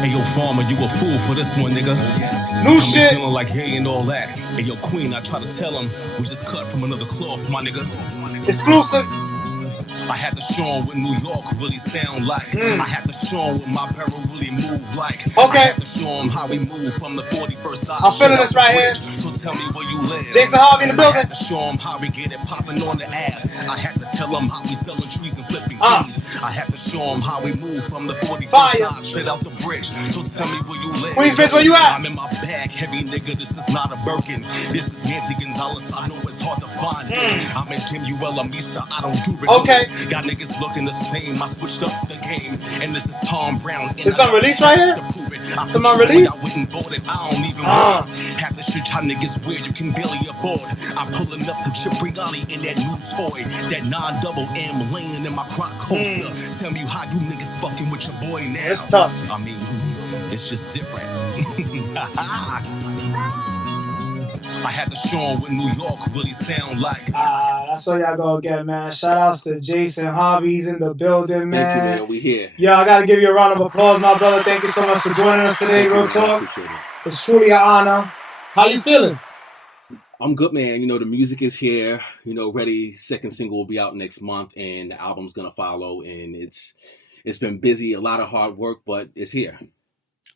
Hey, yo, farmer, you a fool for this one, nigga. New shit. Feeling like he ain't all that. Hey, yo, queen, I try to tell him we just cut from another cloth, my nigga. Exclusive. I had to show him what New York really sound like. I had to show him what my barrel really move like. Okay. I had to show him how we move from the 41st side. I'm feeling this right here. So tell me where you live. Jason Harvey in the I building. had to show him how we get it popping on the app. I had to tell him how we selling trees and flipping keys. I had to show him how we move from the 41st side straight out the bridge. So tell me where you live. Queensbridge, where you at? I'm in my bag, heavy nigga. This is not a Birkin. This is Nancy Gonzalez. I know it's hard to find. I'm in Kim Mista. I don't do regulars. Okay. Got niggas looking the same. I switched up the game, and this is Tom Brown. This unreleased right here? Some unreleased? I went and bought it. I don't even want it. Half the shit y'all niggas wear, you can barely afford. I'm pulling up the Cipriani in that new toy, that 9-double M laying in my crock coaster. Tell me how you niggas fucking with your boy now. It's tough. I mean, it's just different. I had to show him what New York really sound like. That's all y'all gonna get, man. Shout outs to Jason Harvey. He's in the building, man. Thank you, man. We here. Yo, I gotta give you a round of applause, my brother. Thank you so much for joining us today, Real Talk. It's truly an honor. How you feeling? I'm good, man. You know, the music is here. You know, ready. Second single will be out next month, and the album's gonna follow. And it's been busy, a lot of hard work, but it's here.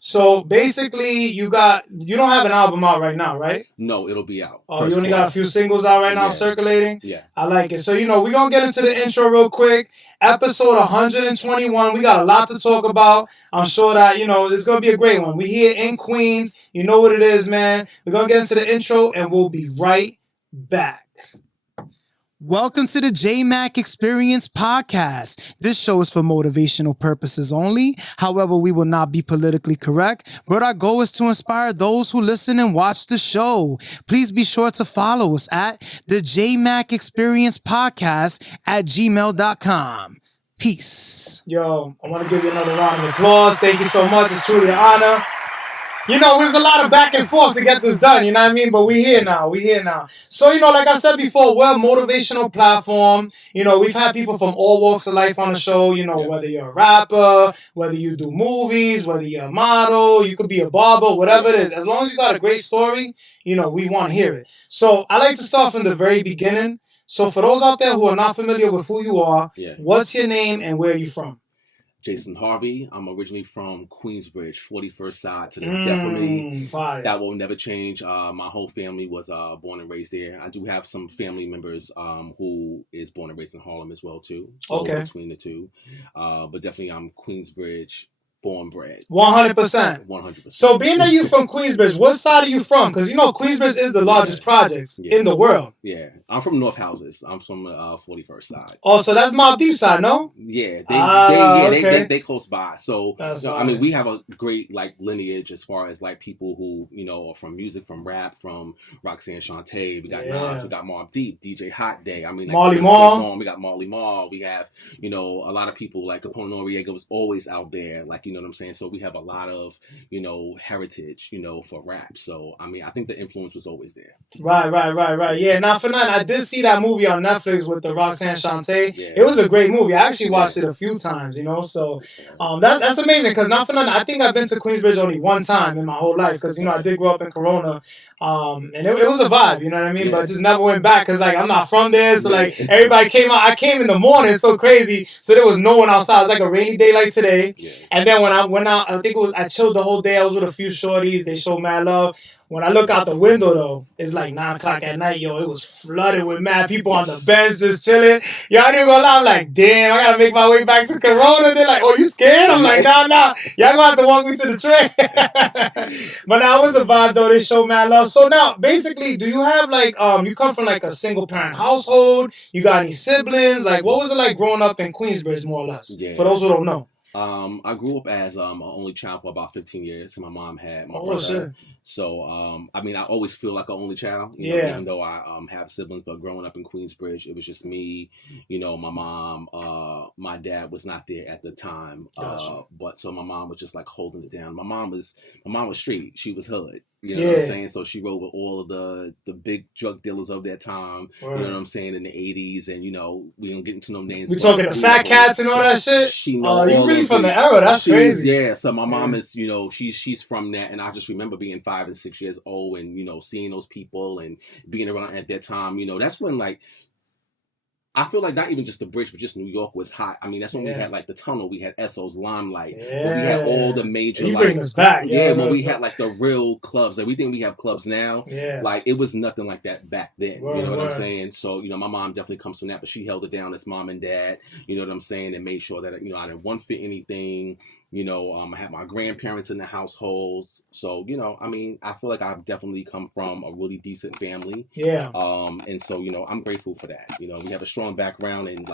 So basically, you don't have an album out right now, right? No, it'll be out. Oh, you only got a few singles out right now circulating? Yeah. I like it. So, we're going to get into the intro real quick. Episode 121. We got a lot to talk about. I'm sure that, it's going to be a great one. We here in Queens. You know what it is, man. We're going to get into the intro, and we'll be right back. Welcome to the Jmack Experience Podcast. This show is for motivational purposes only. However, we will not be politically correct, but our goal is to inspire those who listen and watch the show. Please be sure to follow us at the Jmack Experience Podcast at gmail.com. Peace. Yo, I want to give you another round of applause. Thank you so much. It's truly an honor. There's a lot of back and forth to get this done, you know what I mean? But we here now. So, like I said before, we're a motivational platform. We've had people from all walks of life on the show, whether you're a rapper, whether you do movies, whether you're a model, you could be a barber, whatever it is. As long as you got a great story, we want to hear it. So I like to start from the very beginning. So for those out there who are not familiar with who you are, what's your name and where are you from? Jason Harvey. I'm originally from Queensbridge, 41st side to the death of me. That will never change. My whole family was born and raised there. I do have some family members who is born and raised in Harlem as well too. So okay. Between the two, but definitely I'm Queensbridge. Born bred. 100%. 100%. So being that you're from Queensbridge, what side are you from? Because Queensbridge is the largest projects in the world. Yeah. I'm from North Houses. I'm from the 41st side. Oh, so that's Mob Deep side, no? Yeah. They close by. So, we have a great lineage as far as people who, are from music, from rap, from Roxanne Shante. We got Nas, we got Mob Deep, DJ Hot Day. Marley Marl. We got Marley Marl. We have, a lot of people like Capone Noriega was always out there. You know what I'm saying? So we have a lot of, heritage, for rap. So, I think the influence was always there. Right. Yeah, not for nothing. I did see that movie on Netflix with the Roxanne Shante. Yeah. It was a great movie. I actually watched it a few times, So, that's amazing because not for nothing. I think I've been to Queensbridge only one time in my whole life because, I did grow up in Corona. And it was a vibe, you know what I mean? Yeah. But I just never went back because, I'm not from there. So, everybody came out. I came in the morning. It's so crazy. So, there was no one outside. It was like a rainy day like today. Yeah. And then when I went out, I think I chilled the whole day. I was with a few shorties. They showed mad love. When I look out the window, though, it's 9 o'clock at night. Yo, it was flooded with mad people on the bench just chilling. Yo, I didn't go lie. I'm like, damn, I got to make my way back to Corona. They're like, oh, you scared? I'm like, nah. Y'all going to have to walk me to the train. But now it was a vibe, though. They showed mad love. So now, basically, do you have, you come from, a single-parent household? You got any siblings? What was it like growing up in Queensbridge, more or less? Yeah. For those who don't know. I grew up as an only child for about 15 years. My mom had my brother. Shit. So, I always feel like an only child, even though I have siblings. But growing up in Queensbridge, it was just me, my mom. My dad was not there at the time. Gotcha. But so my mom was just holding it down. My mom was street. She was hood. You know what I'm saying? So she rode with all of the big drug dealers of that time. Right. You know what I'm saying? In the 80s, and we don't get into no names. We talking the fat cats and all that shit. She you really from the era? That's crazy. Yeah. So my mom is, she's from that, and I just remember being 5 and 6 years old, and seeing those people and being around at that time. That's when I feel like not even just the bridge, but just New York was hot. I mean, that's when we had the tunnel, we had Esso's, Limelight, when we had all the major. You bring us back, when we had the real clubs. We think we have clubs now. Yeah, it was nothing like that back then. You know what I'm saying? So my mom definitely comes from that, but she held it down as mom and dad. You know what I'm saying, and made sure that I didn't want for anything. I had my grandparents in the households. So, I feel like I've definitely come from a really decent family. Yeah. And so, I'm grateful for that. We have a strong background in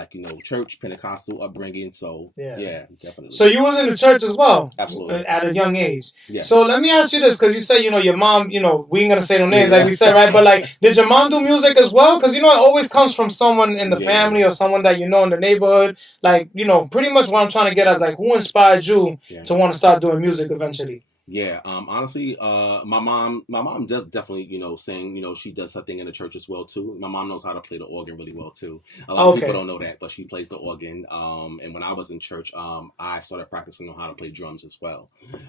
church, Pentecostal upbringing. So, yeah, definitely. So you was in the church as well? Absolutely. At a young age. Yeah. So let me ask you this, because you said, your mom, we ain't going to say no names like we said, right? But did your mom do music as well? Because, it always comes from someone in the family or someone that in the neighborhood. Pretty much what I'm trying to get at is who inspired you to want to start doing music eventually? Yeah, honestly, my mom does definitely, sing, she does her thing in the church as well, too. My mom knows how to play the organ really well, too. A lot of people don't know that, but she plays the organ. And when I was in church, I started practicing on how to play drums as well.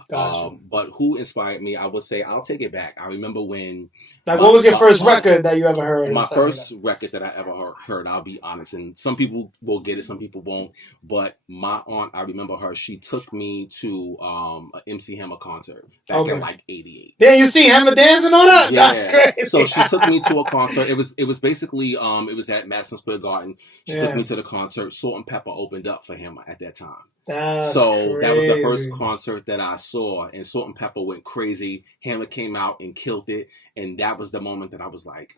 Gotcha. But who inspired me? I would say, I'll take it back. I remember when... what was your first record that you ever heard? My first record that I ever heard, I'll be honest, and some people will get it, some people won't, but my aunt, I remember her, she took me to an MC Hammer concert back in 88. Then you see Hammer dance and all that? Yeah. That's crazy. So she took me to a concert. It was basically, it was at Madison Square Garden. She took me to the concert. Salt and Pepper opened up for Hammer at that time. That's so crazy. That was the first concert that I saw, and Salt and Pepper went crazy. Hammer came out and killed it, and that was the moment that I was like,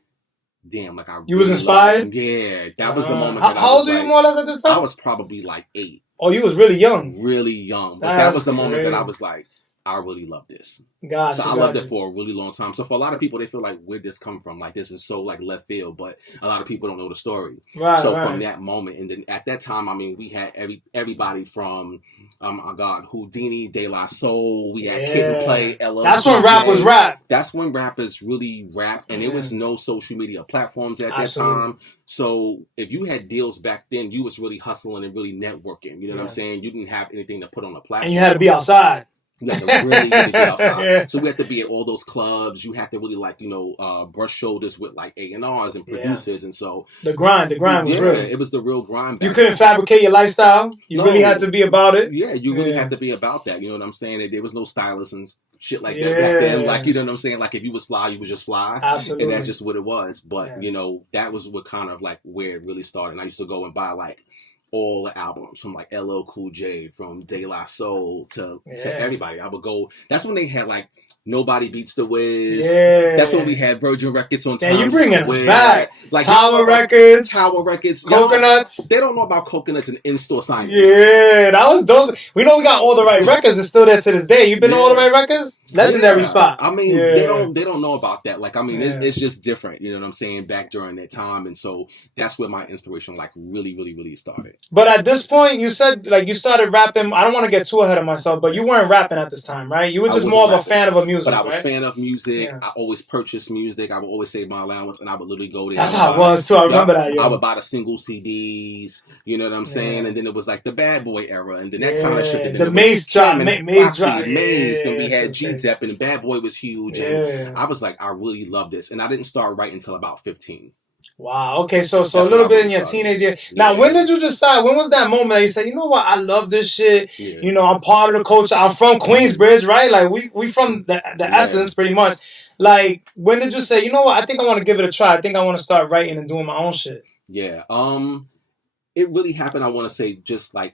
damn, you was inspired? Yeah, that was the moment. How old were you more or less at this time? I was probably 8. Oh, you was really young. Really young. But that was the moment that I was like, I really love this. Gotcha, so I loved it for a really long time. So for a lot of people, they feel like, where'd this come from? This is so left field, but a lot of people don't know the story. Right. From that moment, and then at that time, we had everybody from, oh my God, Houdini, De La Soul. We had Kid and Play, LL. That's when rap was rap. That's when rappers really rap, and there was no social media platforms at that time. So if you had deals back then, you was really hustling and really networking. You know what I'm saying? You didn't have anything to put on a platform. And you had to be outside. You have to really be outside. So we have to be at all those clubs. You have to really brush shoulders with A&Rs and producers, and so the grind was real. It was the real grind. You couldn't fabricate your lifestyle. You really had to be about it. Yeah, you really had to be about that. You know what I'm saying? There was no stylists and shit like that back then. You know what I'm saying? If you was fly, you was just fly. Absolutely. And that's just what it was. But that was what kind of where it really started. And I used to go and buy all the albums from LL Cool J, from De La Soul to everybody. I would go. That's when they had Nobody Beats the Wiz. Yeah. That's when we had Virgin Records on time. Yeah, you bringing us back. Tower Records. Coconuts. They don't know about Coconuts and in-store signings. Yeah, that was those. We know we got All the Right Records. It's still there to this day. You been to All the Right Records? Legendary spot. They don't know about that. It's just different. You know what I'm saying? Back during that time, and so that's where my inspiration really, really, really started. But at this point, you said you started rapping. I don't want to get too ahead of myself, but you weren't rapping at this time, right? You were just more of a fan of a music. But I was a fan of music. Yeah. I always purchased music. I would always save my allowance, and I would literally go there. That's how it was too. I remember that. I would buy the single CDs. You know what I'm saying? And then it was the Bad Boy era, and then that kind of shit. The Maze drop, Maze drop. Maze, and we had G-Dep, and Bad Boy was huge. And I was like, I really love this, and I didn't start writing until about 15. Wow. Okay. So a little bit in your teenage years. Now, when did you decide? When was that moment that you said, you know what? I love this shit. Yeah. I'm part of the culture. I'm from Queensbridge, right? We from the essence, pretty much. When did you say, you know what? I think I want to give it a try. I think I want to start writing and doing my own shit. Yeah. It really happened, I want to say, just a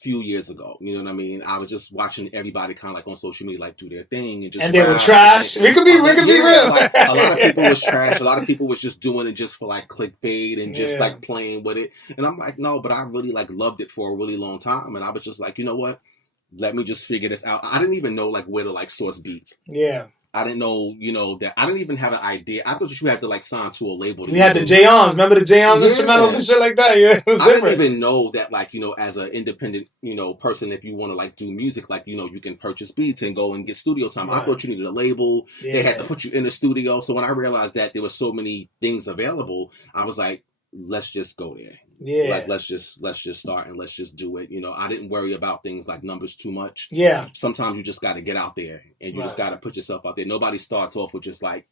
few years ago. You know what I mean? I was just watching everybody kind of on social media do their thing and just. And they were trash. We could be real. A lot of people was trash. A lot of people was just doing it just for clickbait and just playing with it. And I'm like, no, but I really loved it for a really long time. And I was just you know what? Let me just figure this out. I didn't even know where to source beats. Yeah. I didn't know, that I didn't even have an idea. I thought that you had to like sign to a label. We had the J-Ons. Remember the J-Ons instrumentals and shit like that? Yeah, it was different. I didn't even know that, like, as an independent, person, if you want to like do music, like, you can purchase beats and go and get studio time. Right. I thought you needed a label. Yeah. They had to put you in the studio. So when I realized that there were so many things available, I was like, let's just go there. Yeah. Like, let's just start and let's just do it. I didn't worry about things like numbers too much. Yeah. Sometimes you just got to get out there and you just got to put yourself out there. Nobody starts off with just like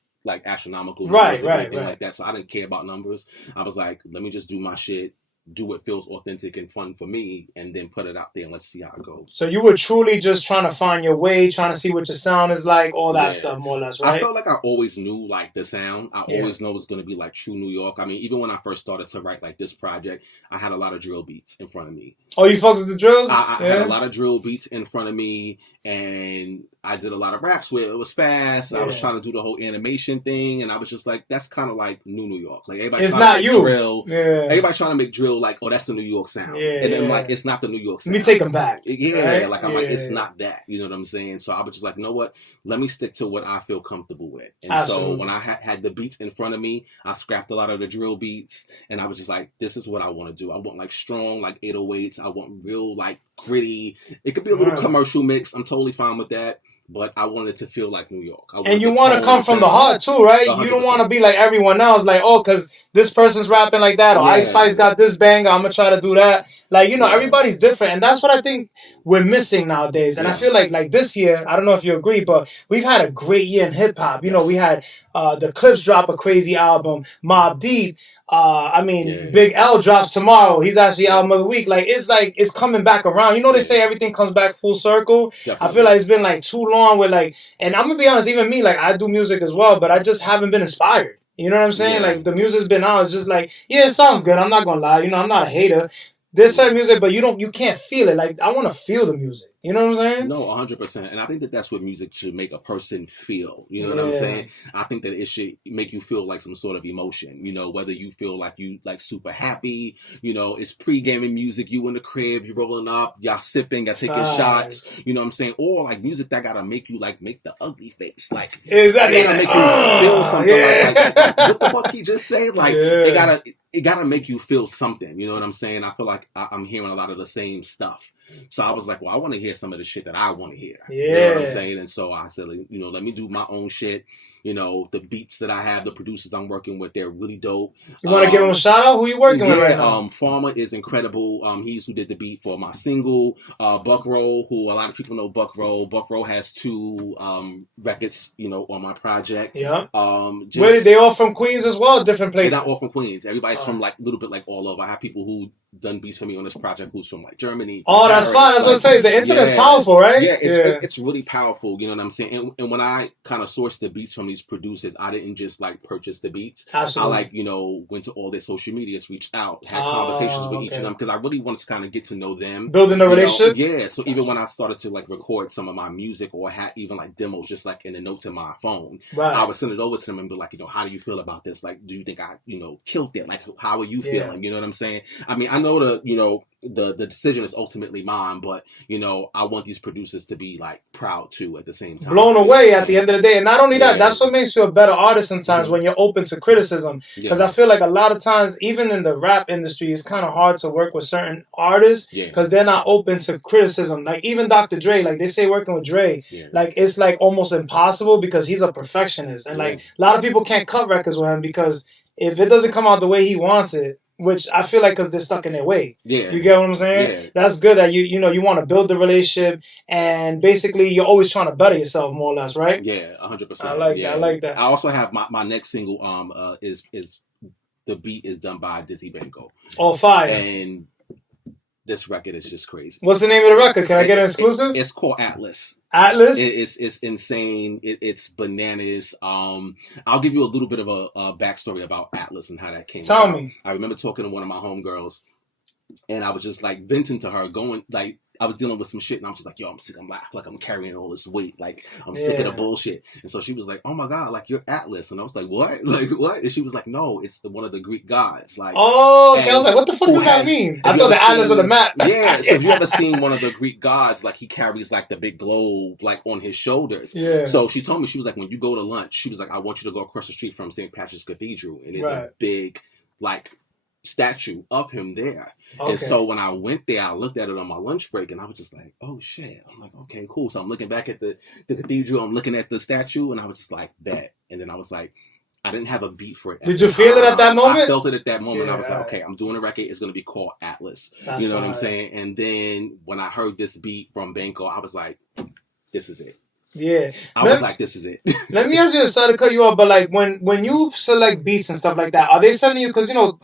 astronomical numbers or anything like that. So I didn't care about numbers. I was like, let me just do my shit, do what feels authentic and fun for me, and then put it out there and let's see how it goes. So you were truly just trying to find your way, trying to see what your sound is like, all that stuff, more or less, right? I felt like I always knew like the sound. I always know it's going to be like true New York. I mean, even when I first started to write like this project, I had a lot of drill beats in front of me. Oh, you focused the drills? I had a lot of drill beats in front of me, and I did a lot of raps where it was fast. I was trying to do the whole animation thing, and I was just like, that's kind of like New York. Like everybody it's trying not to make you. Drill. Yeah. Everybody trying to make drill like, oh, that's the New York sound. Yeah, and then like, it's not the New York sound. Let me take them back. Yeah, right? Like I'm like, it's not that. You know what I'm saying? So I was just like, you know what? Let me stick to what I feel comfortable with. And so when I had the beats in front of me, I scrapped a lot of the drill beats, and I was just like, this is what I want to do. I want like strong, like 808s. I want real, like gritty. It could be a little commercial mix. I'm totally fine with that. But I wanted to feel like New York. And you want to come from the heart too, right? 100%. You don't want to be like everyone else, like, oh, because this person's rapping like that, or Ice Spice got this banger, I'm going to try to do that. Like, everybody's different. And that's what I think we're missing nowadays. And I feel like this year, I don't know if you agree, but we've had a great year in hip-hop. We had the Clips drop a crazy album, Mobb Deep. Big L drops tomorrow. He's actually album of the week. It's coming back around. They say everything comes back full circle. Definitely. I feel like it's been like too long where and I'm gonna be honest, even me, I do music as well, but I just haven't been inspired. You know what I'm saying? Like the music's been out. It's just like, it sounds good. I'm not gonna lie. I'm not a hater. There's certain music, but you can't feel it. Like, I want to feel the music. You know what I'm saying? No, 100%. And I think that that's what music should make a person feel. You know what I'm saying? I think that it should make you feel like some sort of emotion. Whether you feel like you like super happy, it's pre-gaming music, you in the crib, you rolling up, y'all sipping, y'all taking shots. You know what I'm saying? Or like music that gotta make you like make the ugly face. Like, exactly. Gotta make you feel something like what the fuck he just said? Like, it gotta make you feel something. You know what I'm saying? I feel like I'm hearing a lot of the same stuff. So I was like, well, I want to hear some of the shit that I want to hear. Yeah. You know what I'm saying? And so I said, let me do my own shit. The beats that I have, the producers I'm working with, they're really dope. You want to give them a shout out? Who you working with right now? Farmer is incredible. He's who did the beat for my single. Buck Roll, who a lot of people know Buck Roll. Buck Roll has 2 records, on my project. Yeah. Where they all from Queens as well? Different places? They're not all from Queens. Everybody's from like a little bit like all over. I have people who done beats for me on this project who's from like Germany. From that's fine. That's what I'm saying. The internet's powerful, right? Yeah, it's really powerful. You know what I'm saying? And when I kind of sourced the beats from these producers, I didn't just like purchase the beats. Absolutely. I went to all their social medias, reached out, had conversations with each of them because I really wanted to kind of get to know them. Building a relationship? Yeah. So even when I started to like record some of my music or had even like demos just like in the notes in my phone, I would send it over to them and be like, how do you feel about this? Like, do you think I, killed it? Like, how are you feeling? You know what I'm saying? I mean, I know the decision is ultimately mine, but I want these producers to be like proud too at the same time. Blown away at the end of the day. And not only that, that's what makes you a better artist sometimes when you're open to criticism. Because I feel like a lot of times, even in the rap industry, it's kind of hard to work with certain artists because they're not open to criticism. Like even Dr. Dre, like they say working with Dre, like it's like almost impossible because he's a perfectionist. And like a lot of people can't cut records with him because if it doesn't come out the way he wants it, which I feel like because they're stuck in their way. Yeah. You get what I'm saying? Yeah. That's good that you want to build the relationship and basically you're always trying to better yourself more or less, right? Yeah, 100%. I like that. I like that. I also have my next single is the beat is done by Dizzy Bango. Oh, fire. And this record is just crazy. What's the name of the record? Can I get an exclusive? It's called Atlas. Atlas? It's insane. It's bananas. I'll give you a little bit of a backstory about Atlas and how that came about. Tell me. I remember talking to one of my homegirls, and I was just like venting to her, going like, I was dealing with some shit, and I'm just like, yo, I'm sick. I feel like I'm carrying all this weight. Like, I'm sick of the bullshit. And so she was like, oh my God, like, you're Atlas. And I was like, what? Like, what? And she was like, no, it's one of the Greek gods. Like, okay. I was like, what the fuck does that mean? I thought the Atlas of the map. Yeah. So if you ever seen one of the Greek gods, like, he carries like the big globe, like, on his shoulders. Yeah. So she told me, she was like, when you go to lunch, she was like, I want you to go across the street from St. Patrick's Cathedral. And there's a big, like, statue of him there. Okay. And so when I went there, I looked at it on my lunch break, and I was just like, oh shit. I'm like, okay, cool. So I'm looking back at the cathedral, I'm looking at the statue, and I was just like, bet. And then I was like, I didn't have a beat for it. Did you feel it at that moment? I felt it at that moment. I was like, okay, I'm doing a record. It's going to be called Atlas. That's you know what I'm saying? And then when I heard this beat from Banco, I was like, this is it. Yeah. I was like, this is it. Let me ask you, sorry to cut you off, but like when you select beats and stuff like that, are they sending you, because you know,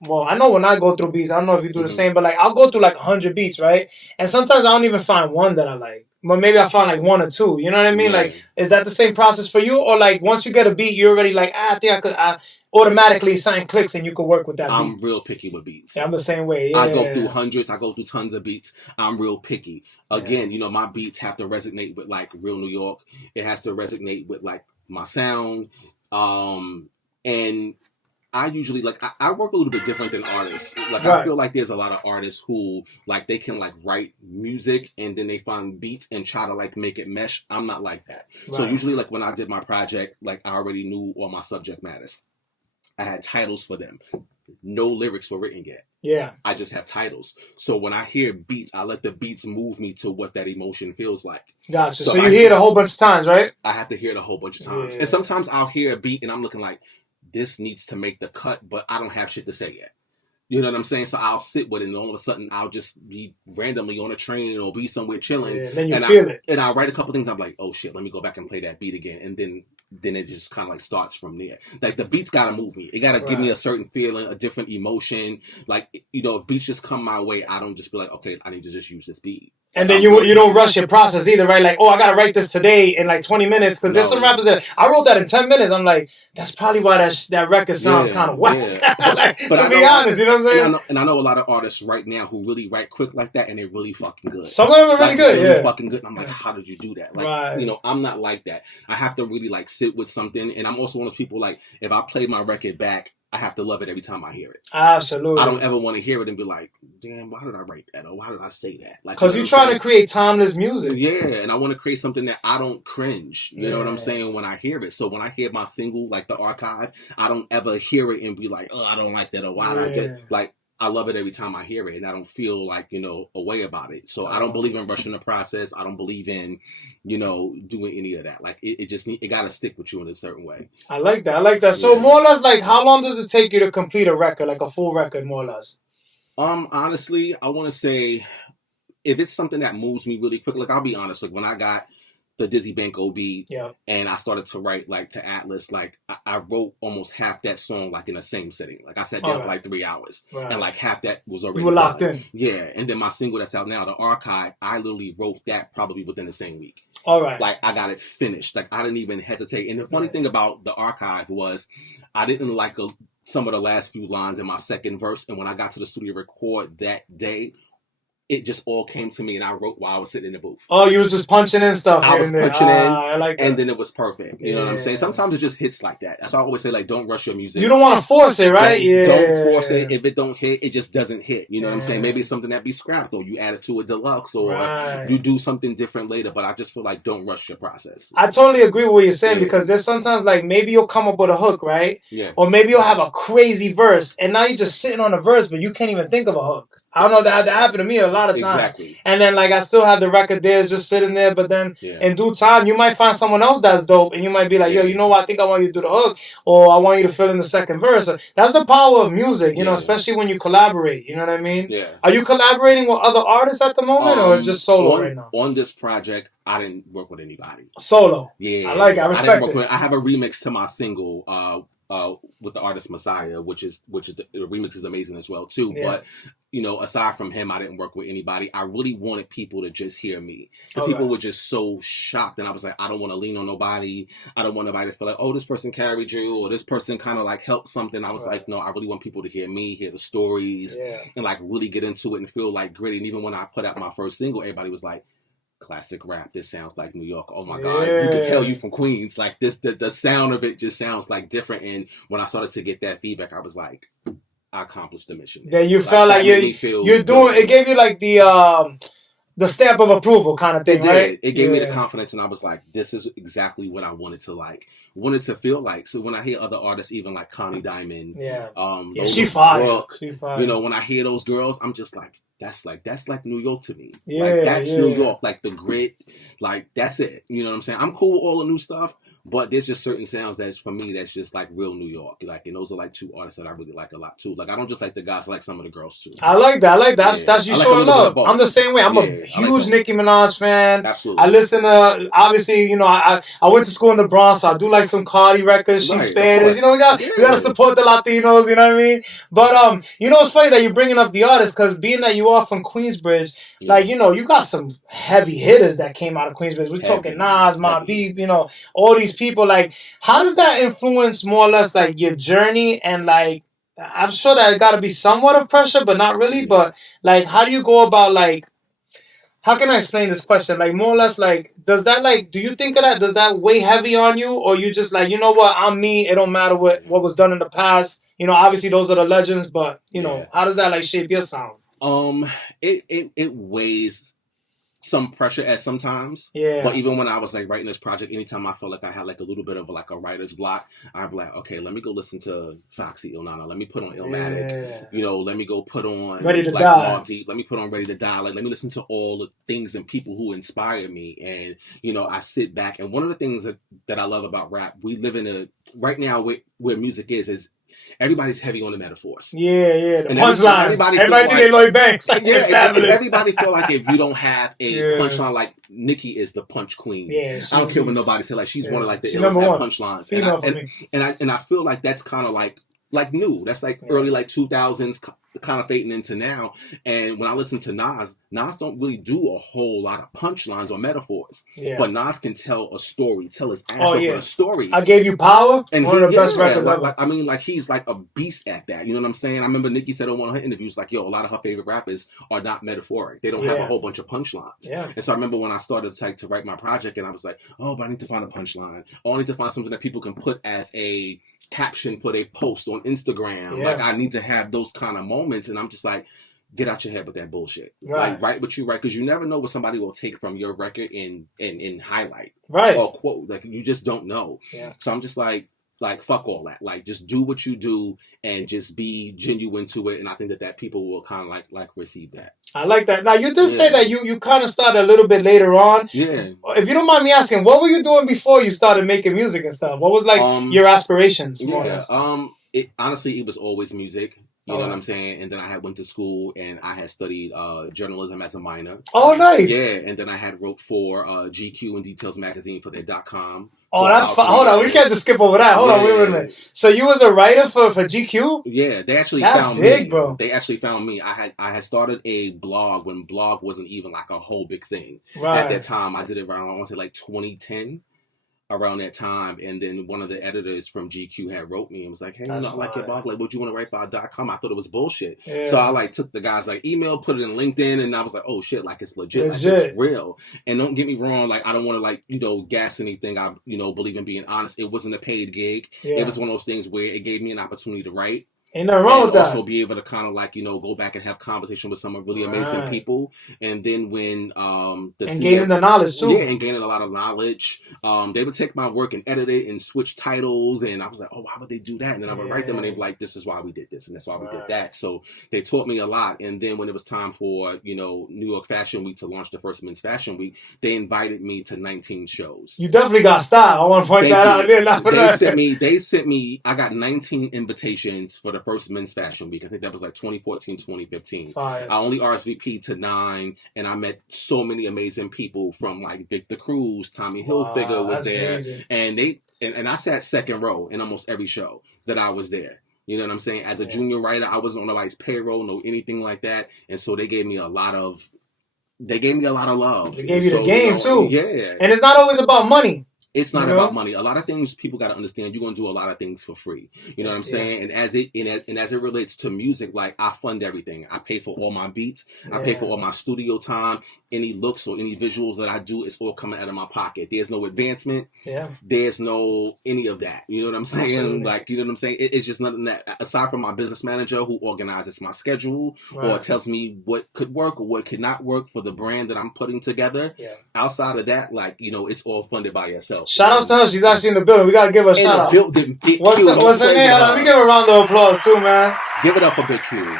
well, I know when I go through beats, I don't know if you do the same, but like I'll go through like 100 beats, right? And sometimes I don't even find one that I like. But maybe I find like one or two. You know what I mean? Yeah. Like, is that the same process for you? Or like once you get a beat, you're already like, I think I automatically sign clicks and you can work with that beat. I'm real picky with beats. Yeah, I'm the same way. Yeah. I go through hundreds. I go through tons of beats. I'm real picky. Again, you know, my beats have to resonate with like real New York. It has to resonate with like my sound. And I usually like I work a little bit different than artists. Like I feel like there's a lot of artists who like they can like write music and then they find beats and try to like make it mesh. I'm not like that. Right. So usually like when I did my project, like I already knew all my subject matters. I had titles for them. No lyrics were written yet. Yeah. I just have titles. So when I hear beats, I let the beats move me to what that emotion feels like. Gotcha. So you hear it a whole bunch of times, right? I have to hear it a whole bunch of times. Yeah. And sometimes I'll hear a beat and I'm looking like, this needs to make the cut, but I don't have shit to say yet. You know what I'm saying? So I'll sit with it, and all of a sudden I'll just be randomly on a train or be somewhere chilling. Yeah, then you feel it. And I'll write a couple things. I'm like, oh shit, let me go back and play that beat again. And then it just kind of like starts from there. Like the beats gotta move me. It gotta give me a certain feeling, a different emotion. Like, you know, if beats just come my way, I don't just be like, okay, I need to just use this beat. And then you don't rush your process either, right? Like, oh, I gotta write this today in like 20 minutes because there's some rappers that I wrote that in 10 minutes. I'm like, that's probably why that record sounds kind of whack. Yeah. Like, to be honest, you know what I'm saying? And I know a lot of artists right now who really write quick like that, and they're really fucking good. Some of them are really good, really fucking good. And I'm like, how did you do that? Like, you know, I'm not like that. I have to really like sit with something, and I'm also one of those people like if I play my record back, I have to love it every time I hear it. Absolutely. I don't ever want to hear it and be like, damn, why did I write that? Or why did I say that? Like, because you're trying to create timeless music. Yeah, and I want to create something that I don't cringe. You know what I'm saying? When I hear it. So when I hear my single, like The Archive, I don't ever hear it and be like, oh, I don't like that. Or why did I just... Like, I love it every time I hear it, and I don't feel like, you know, a way about it. So I don't believe in rushing the process. I don't believe in, you know, doing any of that. Like it got to stick with you in a certain way. I like that. So more or less, like, how long does it take you to complete a record, like a full record, more or less? Honestly, I want to say if it's something that moves me really quick, like I'll be honest, like when I got the Dizzy Banko beat, and I started to write like to Atlas, like I wrote almost half that song like in the same sitting. Like I sat down for like 3 hours, and like half that was already you were locked in. Yeah, and then my single that's out now, The Archive, I literally wrote that probably within the same week. All right, like I got it finished. Like I didn't even hesitate. And the funny thing about The Archive was I didn't like some of the last few lines in my second verse, and when I got to the studio to record that day, it just all came to me, and I wrote while I was sitting in the booth. Oh, you was just punching in stuff. I was punching in, I like that. And then it was perfect. You know what I'm saying? Sometimes it just hits like that. That's why I always say, like, don't rush your music. You don't want to force it, right? Don't force it. If it don't hit, it just doesn't hit. You know what I'm saying? Maybe it's something that be scrapped, or you add it to a deluxe, or you do something different later. But I just feel like don't rush your process. I totally agree with what you're saying, because there's sometimes like maybe you'll come up with a hook, right? Yeah. Or maybe you'll have a crazy verse, and now you're just sitting on a verse, but you can't even think of a hook. I don't know, that happened to me a lot of times. Exactly. And then, like, I still have the record there just sitting there, but then in due time, you might find someone else that's dope, and you might be like, yo, you know what, I think I want you to do the hook, or I want you to fill in the second verse. That's the power of music, you know, especially when you collaborate, you know what I mean? Yeah. Are you collaborating with other artists at the moment, or just solo right now? On this project, I didn't work with anybody. Solo? Yeah. I like it, I respect it. I have a remix to my single, with the artist Messiah, which is the remix is amazing as well too. Yeah. But aside from him, I didn't work with anybody. I really wanted people to just hear me. Because people were just so shocked. And I was like, I don't want to lean on nobody. I don't want nobody to feel like, oh, this person carried you, or this person kind of like helped something. I was like, no, I really want people to hear me, hear the stories, and like really get into it and feel like gritty. And even when I put out my first single, everybody was like, classic rap, this sounds like New York. Oh my God, you can tell you from Queens. Like this, the sound of it just sounds like different. And when I started to get that feedback, I was like, I accomplished the mission. Yeah, you felt like you're doing. It gave you like the stamp of approval kind of thing, right? It gave me the confidence, and I was like, this is exactly what I wanted to feel like. So when I hear other artists, even like Connie Diamond, she fire. When I hear those girls, I'm just like, that's like New York to me. That's New York, like the grit, like that's it. You know what I'm saying? I'm cool with all the new stuff, but there's just certain sounds that's for me that's just like real New York. Like, and those are like two artists that I really like a lot too. Like, I don't just like the guys, I like some of the girls too. I like that. That's you showing love. I'm the same way. I'm a huge Nicki Minaj fan. Absolutely. I listen to, obviously, I went to school in the Bronx, so I do like some Cardi records. She's Spanish. We gotta support the Latinos. You know what I mean? But it's funny that you're bringing up the artists, because being that you are from Queensbridge, like you got some heavy hitters that came out of Queensbridge. We're talking Nas, Mobb Deep, all these people. Like, how does that influence more or less like your journey? And like, I'm sure that it got to be somewhat of pressure, but not really. But like, how do you go about like? How can I explain this question? Like, more or less, like, does that like? Do you think of that? Does that weigh heavy on you, or you just like, you know what? I'm me. It don't matter what was done in the past. Obviously those are the legends, but how does that like shape your sound? It weighs some pressure at sometimes. Yeah. But even when I was like writing this project, anytime I felt like I had like a little bit of like a writer's block, I'd be like, okay, let me go listen to Foxy Illnana. Let me put on Illmatic. Let me go put on Ready to Die. Mobb Deep. Let me put on Ready to Die. Like, let me listen to all the things and people who inspire me. And, I sit back. And one of the things that I love about rap, we live in right now where music is everybody's heavy on the metaphors. Yeah. The punchlines. Everybody think they Lloyd Banks. Everybody feel like if you don't have a punchline, like Nicki is the punch queen. Yeah, I don't care what nobody say. Like, she's one of like the illest at punchlines. And I feel like that's kind of like new. That's like early like 2000s, kind of fading into now. And when I listen to Nas don't really do a whole lot of punchlines or metaphors. Yeah. But Nas can tell a story, tell his ass over a story. I Gave You Power, and one of the best records ever. Like he's like a beast at that. You know what I'm saying? I remember Nicki said in one of her interviews, like, yo, a lot of her favorite rappers are not metaphoric. They don't have a whole bunch of punchlines. Yeah. And so I remember when I started to write my project, and I was like, oh, but I need to find a punchline. Or I need to find something that people can put as a caption for their post on Instagram. Like, I need to have those kind of moments, and I'm just like, get out your head with that bullshit. Like, write what you write, because you never know what somebody will take from your record and highlight or quote. Like, you just don't know. So I'm just like fuck all that. Like, just do what you do and just be genuine to it. And I think that people will kind of like receive that. I like that. Now, you did say that you kind of started a little bit later on. Yeah. If you don't mind me asking, what were you doing before you started making music and stuff? What was like your aspirations? Honestly, it was always music. You know what I'm saying? And then I had went to school and I had studied journalism as a minor. Oh, nice. Yeah, and then I had wrote for GQ and Details magazine for their .com. Oh, that's fine. Hold on, we can't just skip over that. Hold on, wait a minute. So you was a writer for GQ? Yeah, they actually found me. Bro. They actually found me. I had started a blog when blog wasn't even like a whole big thing. Right. At that time, I did it around, I want to say like 2010. Around that time, and then one of the editors from GQ had wrote me and was like, hey, I like your blog, like, what you want to write about .com? I thought it was bullshit. Yeah. So I like took the guy's like email, put it in LinkedIn, and I was like, oh shit, like it's legit. Like it's real. And don't get me wrong, like I don't want to like, gas anything. I, believe in being honest. It wasn't a paid gig. Yeah. It was one of those things where it gave me an opportunity to write. Ain't nothing wrong with that. Also be able to kind of like, go back and have conversation with some really amazing people. And then when gaining the knowledge too. Yeah, and gaining a lot of knowledge. They would take my work and edit it and switch titles, and I was like, oh, why would they do that? And then I would write them and they'd be like, this is why we did this and that's why we did that. So they taught me a lot. And then when it was time for, New York Fashion Week to launch the first Men's Fashion Week, they invited me to 19 shows. You definitely got style. I want to point that out. They sent me, I got 19 invitations for the first Men's Fashion Week. I think that was like 2014, 2015. Fire. I only RSVP'd to 9, and I met so many amazing people from like Victor Cruz, Tommy Hilfiger was there, crazy. And I sat second row in almost every show that I was there. You know what I'm saying? As a junior writer, I wasn't on nobody's payroll, no anything like that, and so they gave me a lot of love. They gave you so, the game too. Yeah. And it's not always about money. It's not about money. A lot of things people got to understand. You're going to do a lot of things for free. You know what I'm saying? And as it relates to music, like I fund everything. I pay for all my beats. I pay for all my studio time. Any looks or any visuals that I do, it's all coming out of my pocket. There's no advancement. Yeah. There's no any of that. You know what I'm saying? Absolutely. Like, you know what I'm saying? It's just nothing that, aside from my business manager who organizes my schedule or tells me what could work or what could not work for the brand that I'm putting together. Yeah. Outside of that, like, you know, it's all funded by yourself. Shout out to her. She's actually in the building. We got to give her a shout out. What's her name? Let me give her a round of applause too, man. Give it up for Big Q.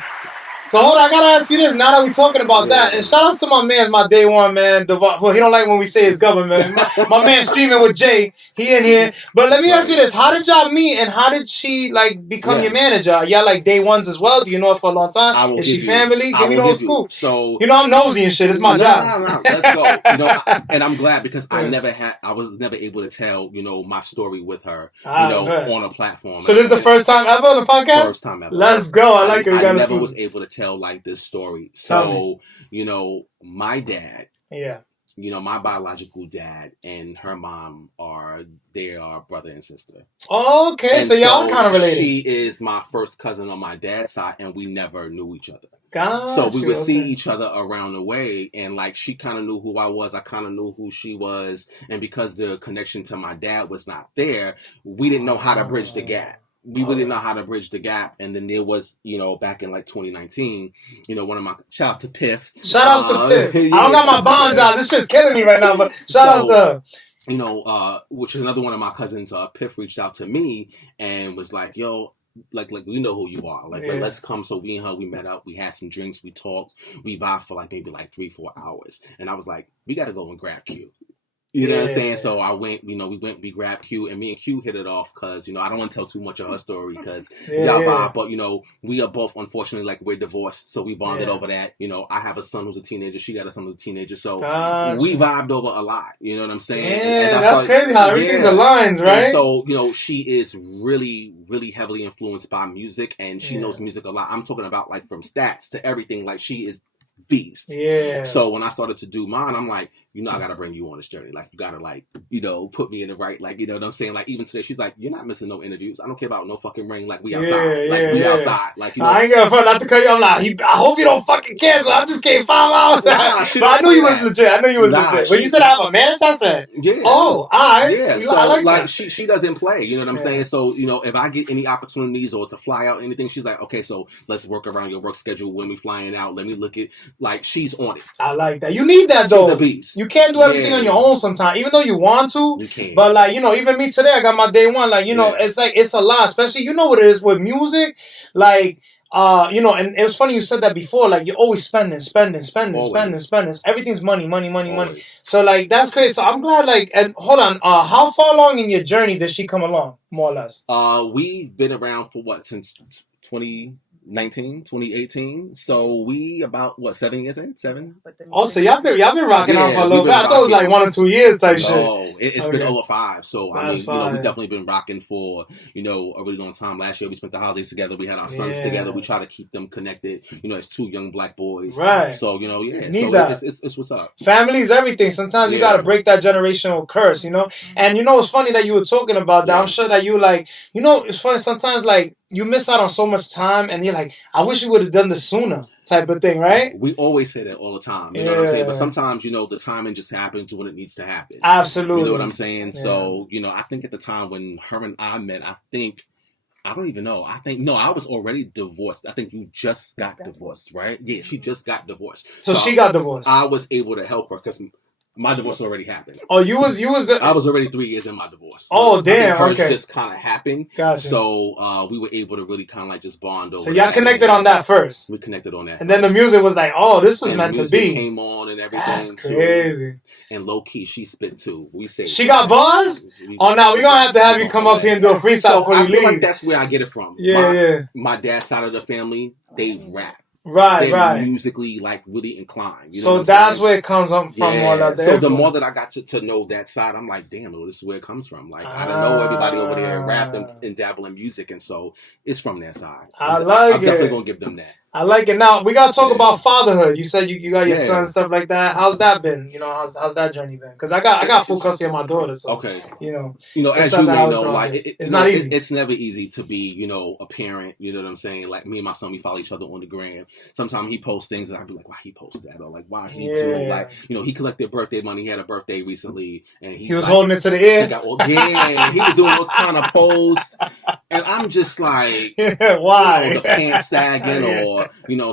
So hold on, I gotta ask you this. Now that we're talking about that, and shout out to my man, my day one man. Well, he don't like when we say his government. My man streaming with Jay. He in here. But let me ask you this: how did y'all meet, and how did she like become your manager? Y'all like day ones as well? Do you know her for a long time? Is she family? Give me the whole scoop. So you know I'm nosy and shit. It's my job. No. Let's go. You know, and I'm glad because I was never able to tell my story with her. On a platform. So this is the first time ever on the podcast. First time ever. Let's go. I like it. I never was able to tell like this story. So, my dad, my biological dad and her mom they are brother and sister. Oh, okay. And so y'all kind of related. She is my first cousin on my dad's side and we never knew each other. Gotcha. So we would see each other around the way and like she kind of knew who I was. I kind of knew who she was. And because the connection to my dad was not there, we didn't know how to bridge the gap. We didn't know how to bridge the gap. And then there was, back in like 2019, one of my, shout out to Piff. Shout out to Piff. I don't got my bond job. This shit's killing me right now, but shout out to her. Which is another one of my cousins, Piff reached out to me and was like, yo, like we know who you are. Like, let's come. So we and her, we met up, we had some drinks, we talked, we vibed for like maybe like 3-4 hours. And I was like, we got to go and grab Q. You know what I'm saying? So I went, we grabbed Q and me and Q hit it off because, I don't want to tell too much of her story because but, we are both, unfortunately, like we're divorced. So we bonded over that. I have a son who's a teenager. She got a son who's a teenager. So we vibed over a lot. You know what I'm saying? Yeah, that's crazy how everything's aligned, right? And so, she is really, really heavily influenced by music and she knows music a lot. I'm talking about like from stats to everything. Like she is beast. Yeah. So when I started to do mine, I'm like, I gotta bring you on this journey. Like you gotta put me in the right, like, you know what I'm saying? Like even today, she's like, you're not missing no interviews. I don't care about no fucking ring. Like we outside. We outside. Like I ain't gonna front not to cut you. I'm like, I hope you don't fucking cancel. I just came 5 hours. But I knew you was legit. legit. When you said I have a manager, I said, oh, all right. Yeah. So I like that. She doesn't play. You know what I'm saying? So if I get any opportunities or to fly out anything, she's like, okay, so let's work around your work schedule when we flying out. Let me look at like she's on it. I like that. You need that though. She's a beast. You can't do everything on your own sometimes, even though you want to. You can't. But like, even me today, I got my day one. Like, it's like, it's a lot, especially, what it is with music. Like, and it was funny you said that before. Like, you're always spending. Everything's money. So like, that's crazy. So I'm glad, like, and hold on, how far along in your journey did she come along, more or less? We've been around for since 2018. So we about 7 years in? 7? Oh, so y'all been rocking out for a little bit. I thought it was like 1 or 2 years type shit. No, it's been over 5. So I mean, we've definitely been rocking for a really long time. Last year we spent the holidays together. We had our sons together. We try to keep them connected. As 2 young black boys. Right. So it's what's up. Family's everything. Sometimes you gotta break that generational curse. And it's funny that you were talking about that. I'm sure that you like. It's funny sometimes like. You miss out on so much time, and you're like, I wish you would have done this sooner, type of thing, right? We always say that all the time. You know what I'm saying? But sometimes, the timing just happens when it needs to happen. Absolutely. You know what I'm saying? Yeah. So, I think at the time when her and I met, I don't even know. I was already divorced. I think you just got divorced, right? Yeah, she just got divorced. So she got divorced. I was able to help her because My divorce already happened. Oh, you was. I was already 3 years in my divorce. Oh, damn. Hers Okay. just kind of happened. Gotcha. So we were able to really kind of like just bond over. So y'all connected on that first. We connected on that. And then the music was like, oh, this is meant to be. Came on and everything. That's crazy. Too. And low key, she spit too. We say she got buzz. Oh, now we're gonna have you come up here and do a freestyle before you leave. Like that's where I get it from. My dad's side of the family, they rap. They're musically like really inclined. You know so that's where it comes up from. More or less. So the more that I got to know that side, I'm like, damn, this is where it comes from. Like I don't know everybody over there rap and dabble in music, and so it's from that side. I'm definitely gonna give them that. I like it. Now we gotta talk about fatherhood. You said you got your son and stuff like that. How's that been? You know, how's that journey been? Because I got full custody of my daughter. So, okay. You know, as you may know, like it's not easy. It's never easy to be, a parent. You know what I'm saying? Like me and my son, we follow each other on the gram. Sometimes he posts things, and I'd be like, why he post that, or like why he do like he collected birthday money. He had a birthday recently, and he was holding it to the air. He was doing those kind of posts, and I'm just like, why? The pants sagging, or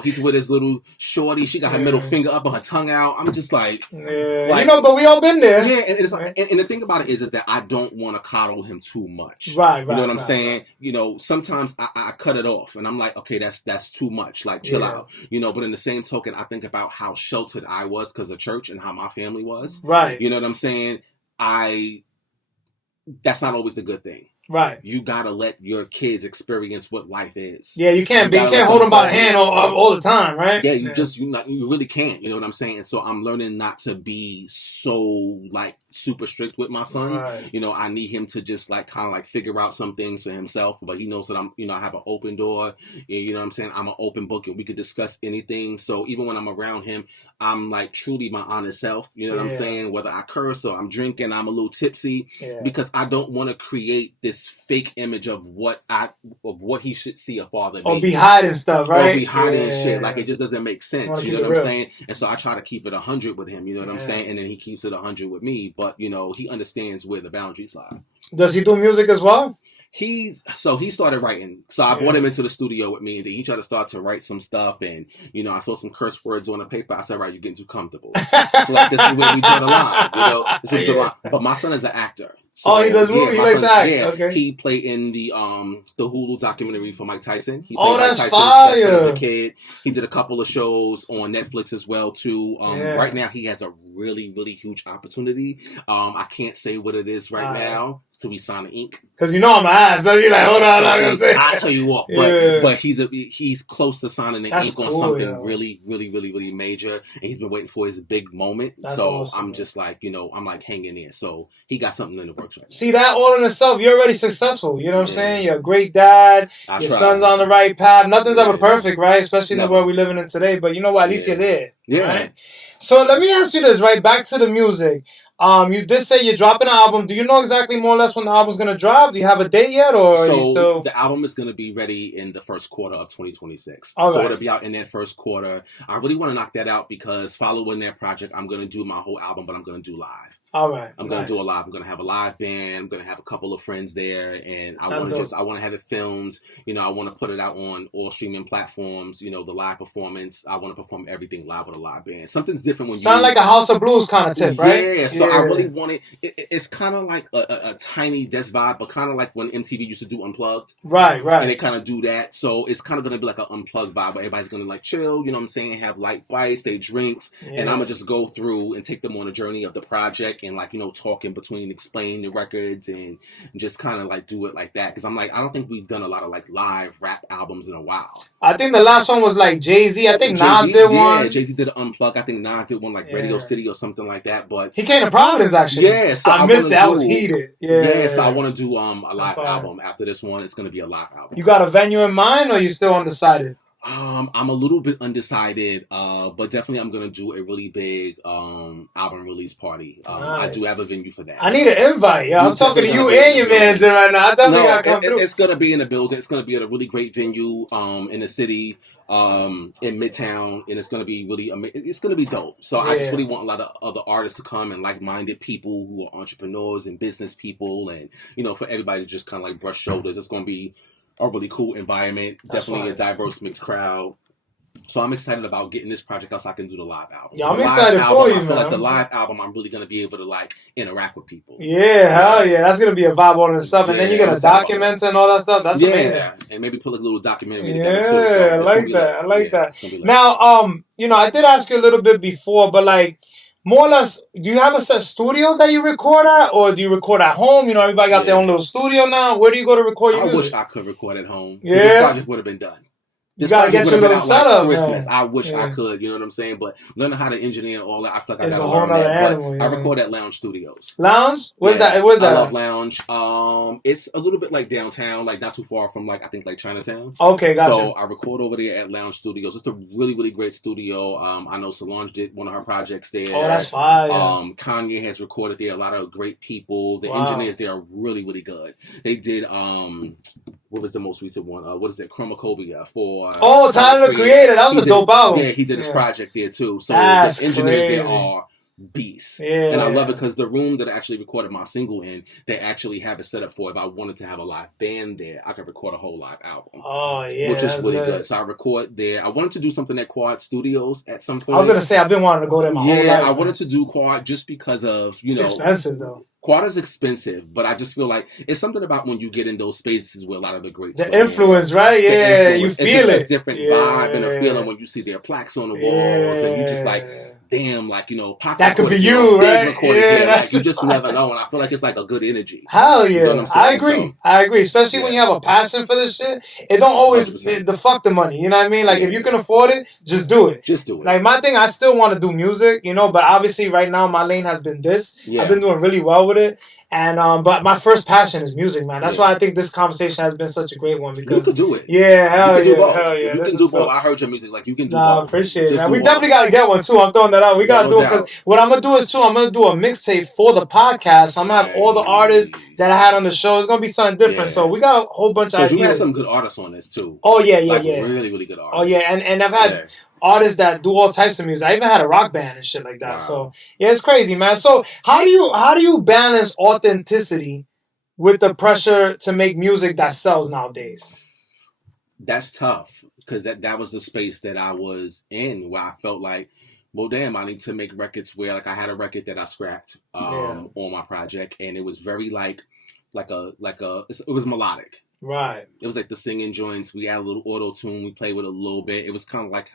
he's with his little shorty. She got her middle finger up and her tongue out. I'm just like, but we all been there. Yeah, and it's and the thing about it is that I don't want to coddle him too much. Right. You know what I'm saying? Sometimes I cut it off, and I'm like, okay, that's too much. Like, chill out. But in the same token, I think about how sheltered I was because of church and how my family was. Right. You know what I'm saying? That's not always the good thing. Right. You gotta let your kids experience what life is. Yeah, you can't hold them by the hand all the time, right? Yeah, you really can't. You know what I'm saying? And so I'm learning not to be so like super strict with my son. Right. I need him to just like kind of like figure out some things for himself. But he knows that I'm, I have an open door. You know what I'm saying? I'm an open book, and we could discuss anything. So even when I'm around him, I'm like truly my honest self. You know what I'm saying? Whether I curse or I'm drinking, I'm a little tipsy, because I don't want to create this fake image of what he should see a father be. Or be hiding stuff, right? Or be hiding shit. Like it just doesn't make sense. You know what I'm saying? And so I try to keep it 100 with him. You know what I'm saying? And then he keeps it 100 with me. But he understands where the boundaries lie. Does he do music as well? He started writing. So I brought him into the studio with me, and then he tried to start to write some stuff. And I saw some curse words on the paper. I said, "Right, you're getting too comfortable." So like, this is where we draw the line. But my son is an actor. So, he does movies. He likes to act. Yeah, okay. He played in the Hulu documentary for Mike Tyson. He played that's fire! As a kid, he did a couple of shows on Netflix as well too. Right now, he has a really, really huge opportunity. I can't say what it is right now. So we signed the ink. Because I'm an ass. So you're like, hold on, I'm gonna say. I'll tell you what. But he's close to signing the ink on something really, really, really, really major. And he's been waiting for his big moment. That's so awesome, I'm just like, I'm like hanging in. So he got something in the works right now. See, that all in itself, you're already successful. You know what I'm saying? You're a great dad. Your son's on the right path. Nothing's ever perfect, right? Especially in the world we're living in today. But you know what? At least you're there. Yeah. Right? So let me ask you this, right? Back to the music. You did say you're dropping an album. Do you know exactly more or less when the album's going to drop? Do you have a date yet? Or are you still... the album is going to be ready in the first quarter of 2026. All right. It'll be out in that first quarter. I really want to knock that out because following that project, I'm going to do my whole album, but I'm going to do live. All right. I'm going to do a live. I'm going to have a live band. I'm going to have a couple of friends there. And I want to have it filmed. I want to put it out on all streaming platforms. The live performance. I want to perform everything live with a live band. Something's different when Sound like a House of Blues kind of tip, right? Yeah. So I really want it. It's kind of like a tiny desk vibe, but kind of like when MTV used to do Unplugged. Right. And they kind of do that. So it's kind of going to be like an Unplugged vibe, but everybody's going to like chill, you know what I'm saying? Have light bites, they drinks. And I'm going to just go through and take them on a journey of the project and like, talk in between, explain the records and just kind of like do it like that. Because I'm like, I don't think we've done a lot of like live rap albums in a while. I think the last one was like Jay-Z. I think Nas did one. Yeah, Jay-Z did an Unplugged. I think Nas did one like Radio City or something like that. But he came to Providence actually. Yeah, so I missed that. I was heated. Yeah, so I want to do a live album. After this one, it's going to be a live album. You got a venue in mind, or you still undecided? I'm a little bit undecided, but definitely I'm gonna do a really big album release party. Nice. I do have a venue for that. I need an invite. Yeah, I'm talking to you and your manager right now. I definitely gotta come through. It's gonna be in the building. It's gonna be at a really great venue in the city, in Midtown, and it's gonna be really it's gonna be dope. So I just really want a lot of other artists to come and like-minded people who are entrepreneurs and business people, and for everybody to just kind of like brush shoulders. It's gonna be a really cool environment. Definitely a diverse mixed crowd. So I'm excited about getting this project out so I can do the live album. Yeah, I'm excited for you, man. I feel like the live album, I'm really going to be able to like interact with people. Yeah, hell yeah. That's going to be a vibe on itself. And then you're going to document and all that stuff. That's amazing. And maybe put a little documentary together too. So I like that. Now, you know, I did ask you a little bit before, but like, more or less, do you have a set studio that you record at, or do you record at home? You know, everybody got their own little studio now. Where do you go to record your music? I wish I could record at home. Yeah. This project would have been done. You gotta get your little setup, Christmas. I wish I could, you know what I'm saying? But learning how to engineer all that, I feel like it's I a whole nother animal. I record at Lounge Studios. Lounge? Where's that? Where's that? I love Lounge. It's a little bit like downtown, like not too far from like I think like Chinatown. Okay, gotcha. So I record over there at Lounge Studios. It's a really, really great studio. I know Solange did one of her projects there. Oh, that's fire. Kanye has recorded there. A lot of great people. The engineers there are really, really good. They did what was the most recent one? What is it? Chromacobia for Tyler the Creator. That was a dope album. Yeah, he did his project there too. So the engineers there are beasts. Yeah. And I love it because the room that I actually recorded my single in, they actually have it set up for if I wanted to have a live band there, I could record a whole live album. Oh, yeah. Which is really good. So I record there. I wanted to do something at Quad Studios at some point. I was going to say, I've been wanting to go there my whole life. Yeah, I wanted to do Quad just because of, you know. It's expensive, though. Quad is expensive, but I just feel like it's something about when you get in those spaces where a lot of the greats. The influence, right? Yeah, you feel it. It's a different vibe and a feeling when you see their plaques on the walls and you just like, damn, like, you know, that could be you, right? Like, you just never know, and I feel like it's like a good energy. Hell yeah, you know I agree. Especially when you have a passion for this shit. It don't always the fuck the money. You know what I mean? Like if you can afford it, just do it. Just do it. Like my thing, I still want to do music, you know, but obviously right now my lane has been this. I've been doing really well with it. And but my first passion is music, man. That's why I think this conversation has been such a great one because you could do it. Yeah, hell yeah. You can do both. I heard your music, like you can do both. I appreciate it, man. We definitely gotta get one too. I'm throwing that out. We gotta do it because what I'm gonna do is too. I'm gonna do a mixtape for the podcast. I'm gonna have all the artists that I had on the show. It's gonna be something different. So we got a whole bunch of ideas. You had some good artists on this too. Oh yeah. Really, really good artists. Oh yeah, and I've had artists that do all types of music. I even had a rock band and shit like that. Wow. So yeah, it's crazy, man. So how do you balance authenticity with the pressure to make music that sells nowadays? That's tough because that was the space that I was in where I felt like, well, damn, I need to make records where like I had a record that I scrapped on my project and it was very it was melodic. Right. It was like the singing joints. We had a little auto tune. We played with it a little bit. It was kind of like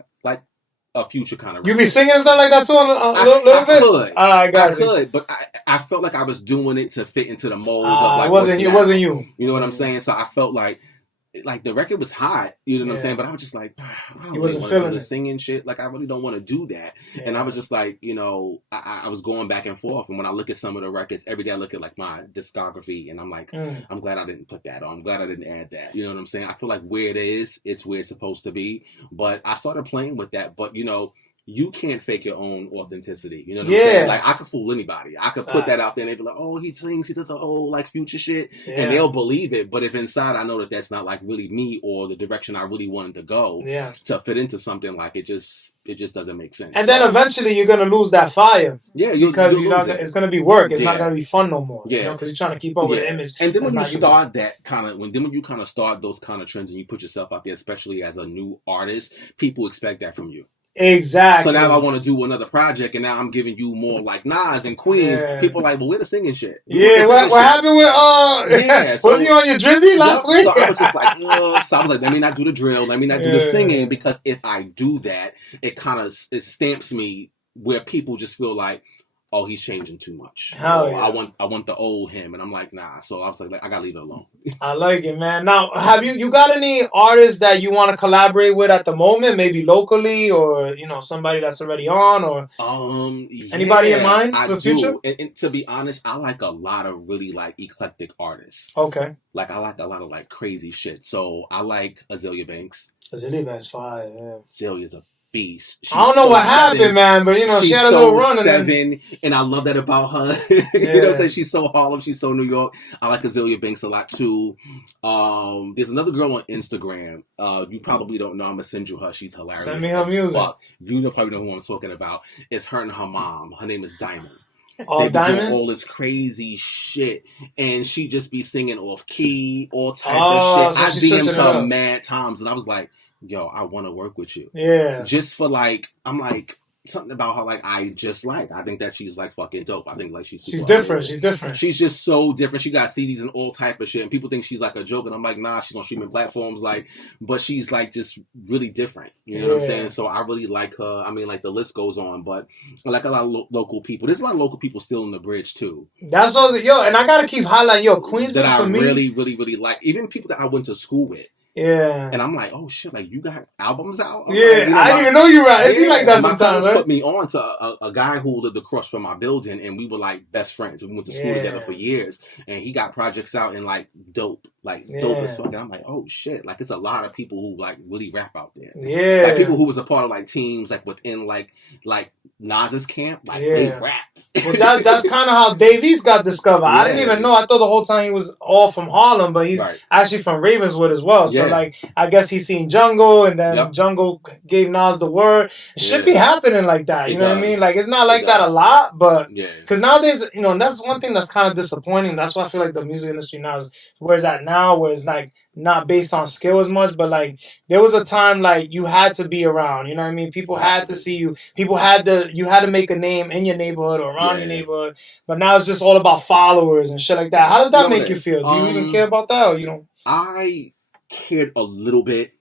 a Future kind of. You be singing stuff like that too a little bit? I could, but I felt like I was doing it to fit into the mold of like. It wasn't you. You know what I'm saying? So I felt like the record was hot. You know what I'm saying? But I was just like, I don't really want to do the singing shit. Like I really don't want to do that. Yeah. And I was just like, you know, I was going back and forth. And when I look at some of the records, every day I look at like my discography, and I'm like, I'm glad I didn't put that on. I'm glad I didn't add that. You know what I'm saying? I feel like where it is, it's where it's supposed to be. But I started playing with that. But you know, you can't fake your own authenticity. You know what I'm saying? Like, I could fool anybody. I could put that out there and they'd be like, oh, he sings, he does a whole, like, Future shit. Yeah. And they'll believe it. But if inside I know that that's not, like, really me or the direction I really wanted to go to fit into something, like, it just doesn't make sense. And then eventually you're going to lose that fire. Yeah. Because it's going to be work. It's not going to be fun no more. Yeah. You know, because you're trying to keep up with the image. And then when you start that kind of, when you kind of start those kind of trends and you put yourself out there, especially as a new artist, people expect that from you. Exactly. So now I want to do another project, and now I'm giving you more like Nas and Queens. Yeah. People are like, well, where the singing shit? What happened with was he on your Drizzy last week? So I was just like, so I was like, let me not do the drill, let me not do the singing, because if I do that, it stamps me where people just feel like, oh, he's changing too much. Hell yeah. I want the old him, and I'm like, nah. So I was like I gotta leave it alone. I like it, man. Now, have you got any artists that you want to collaborate with at the moment? Maybe locally, or you know, somebody that's already on, or anybody in mind for the future? And to be honest, I like a lot of really like eclectic artists. Okay. Like I like a lot of like crazy shit. So I like Azealia Banks. Azealia Banks, fire. Yeah. Azalea's a beast. I don't know what happened, man, but you know, she had a little run. And I love that about her. You know what I'm saying? She's so Harlem, she's so New York. I like Azealia Banks a lot too. There's another girl on Instagram. You probably don't know. I'm gonna send you her. She's hilarious. Send me her music. Fuck. You probably know who I'm talking about. It's her and her mom. Her name is Diamond. They do all this crazy shit, and she just be singing off key, all type of shit. I DM'd her mad times, and I was like, yo, I want to work with you. Yeah. Just for like, I'm like, something about her, like, I think that she's like fucking dope. I think like she's different. She's different. She's just so different. She got CDs and all type of shit, and people think she's like a joke, and I'm like, nah, she's on streaming platforms, like, but she's like just really different. You know what I'm saying? So I really like her. I mean, like, the list goes on, but I like a lot of local people. There's a lot of local people still in the bridge too. That's all. And I gotta keep highlighting Queensbridge that I for me. really, really, really like. Even people that I went to school with. Yeah. And I'm like, oh shit, like you got albums out? Yeah, like, I didn't even know you right. It'd be like that sometimes, right? Put me on to a guy who lived across from my building, and we were like best friends. We went to school together for years, and he got projects out and like dope as fuck. And I'm like, oh shit, like it's a lot of people who like really rap out there. Yeah, like people who was a part of like teams like within like Nas's camp, like they rap. Well, that's kind of how Dave East got discovered. I didn't even know. I thought the whole time he was all from Harlem, but he's actually from Ravenswood as well. So like, I guess he's seen Jungle, and then Jungle gave Nas the word. It should be happening like that. You know what I mean? Like, it's not like that a lot, but because nowadays, and that's one thing that's kind of disappointing. That's why I feel like the music industry now is where it's at now, where it's like not based on skill as much, but like there was a time like you had to be around. You know what I mean? People had to see you. You had to make a name in your neighborhood or around your neighborhood. But now it's just all about followers and shit like that. How does that make you feel? Do you even care about that, or you don't? I cared a little bit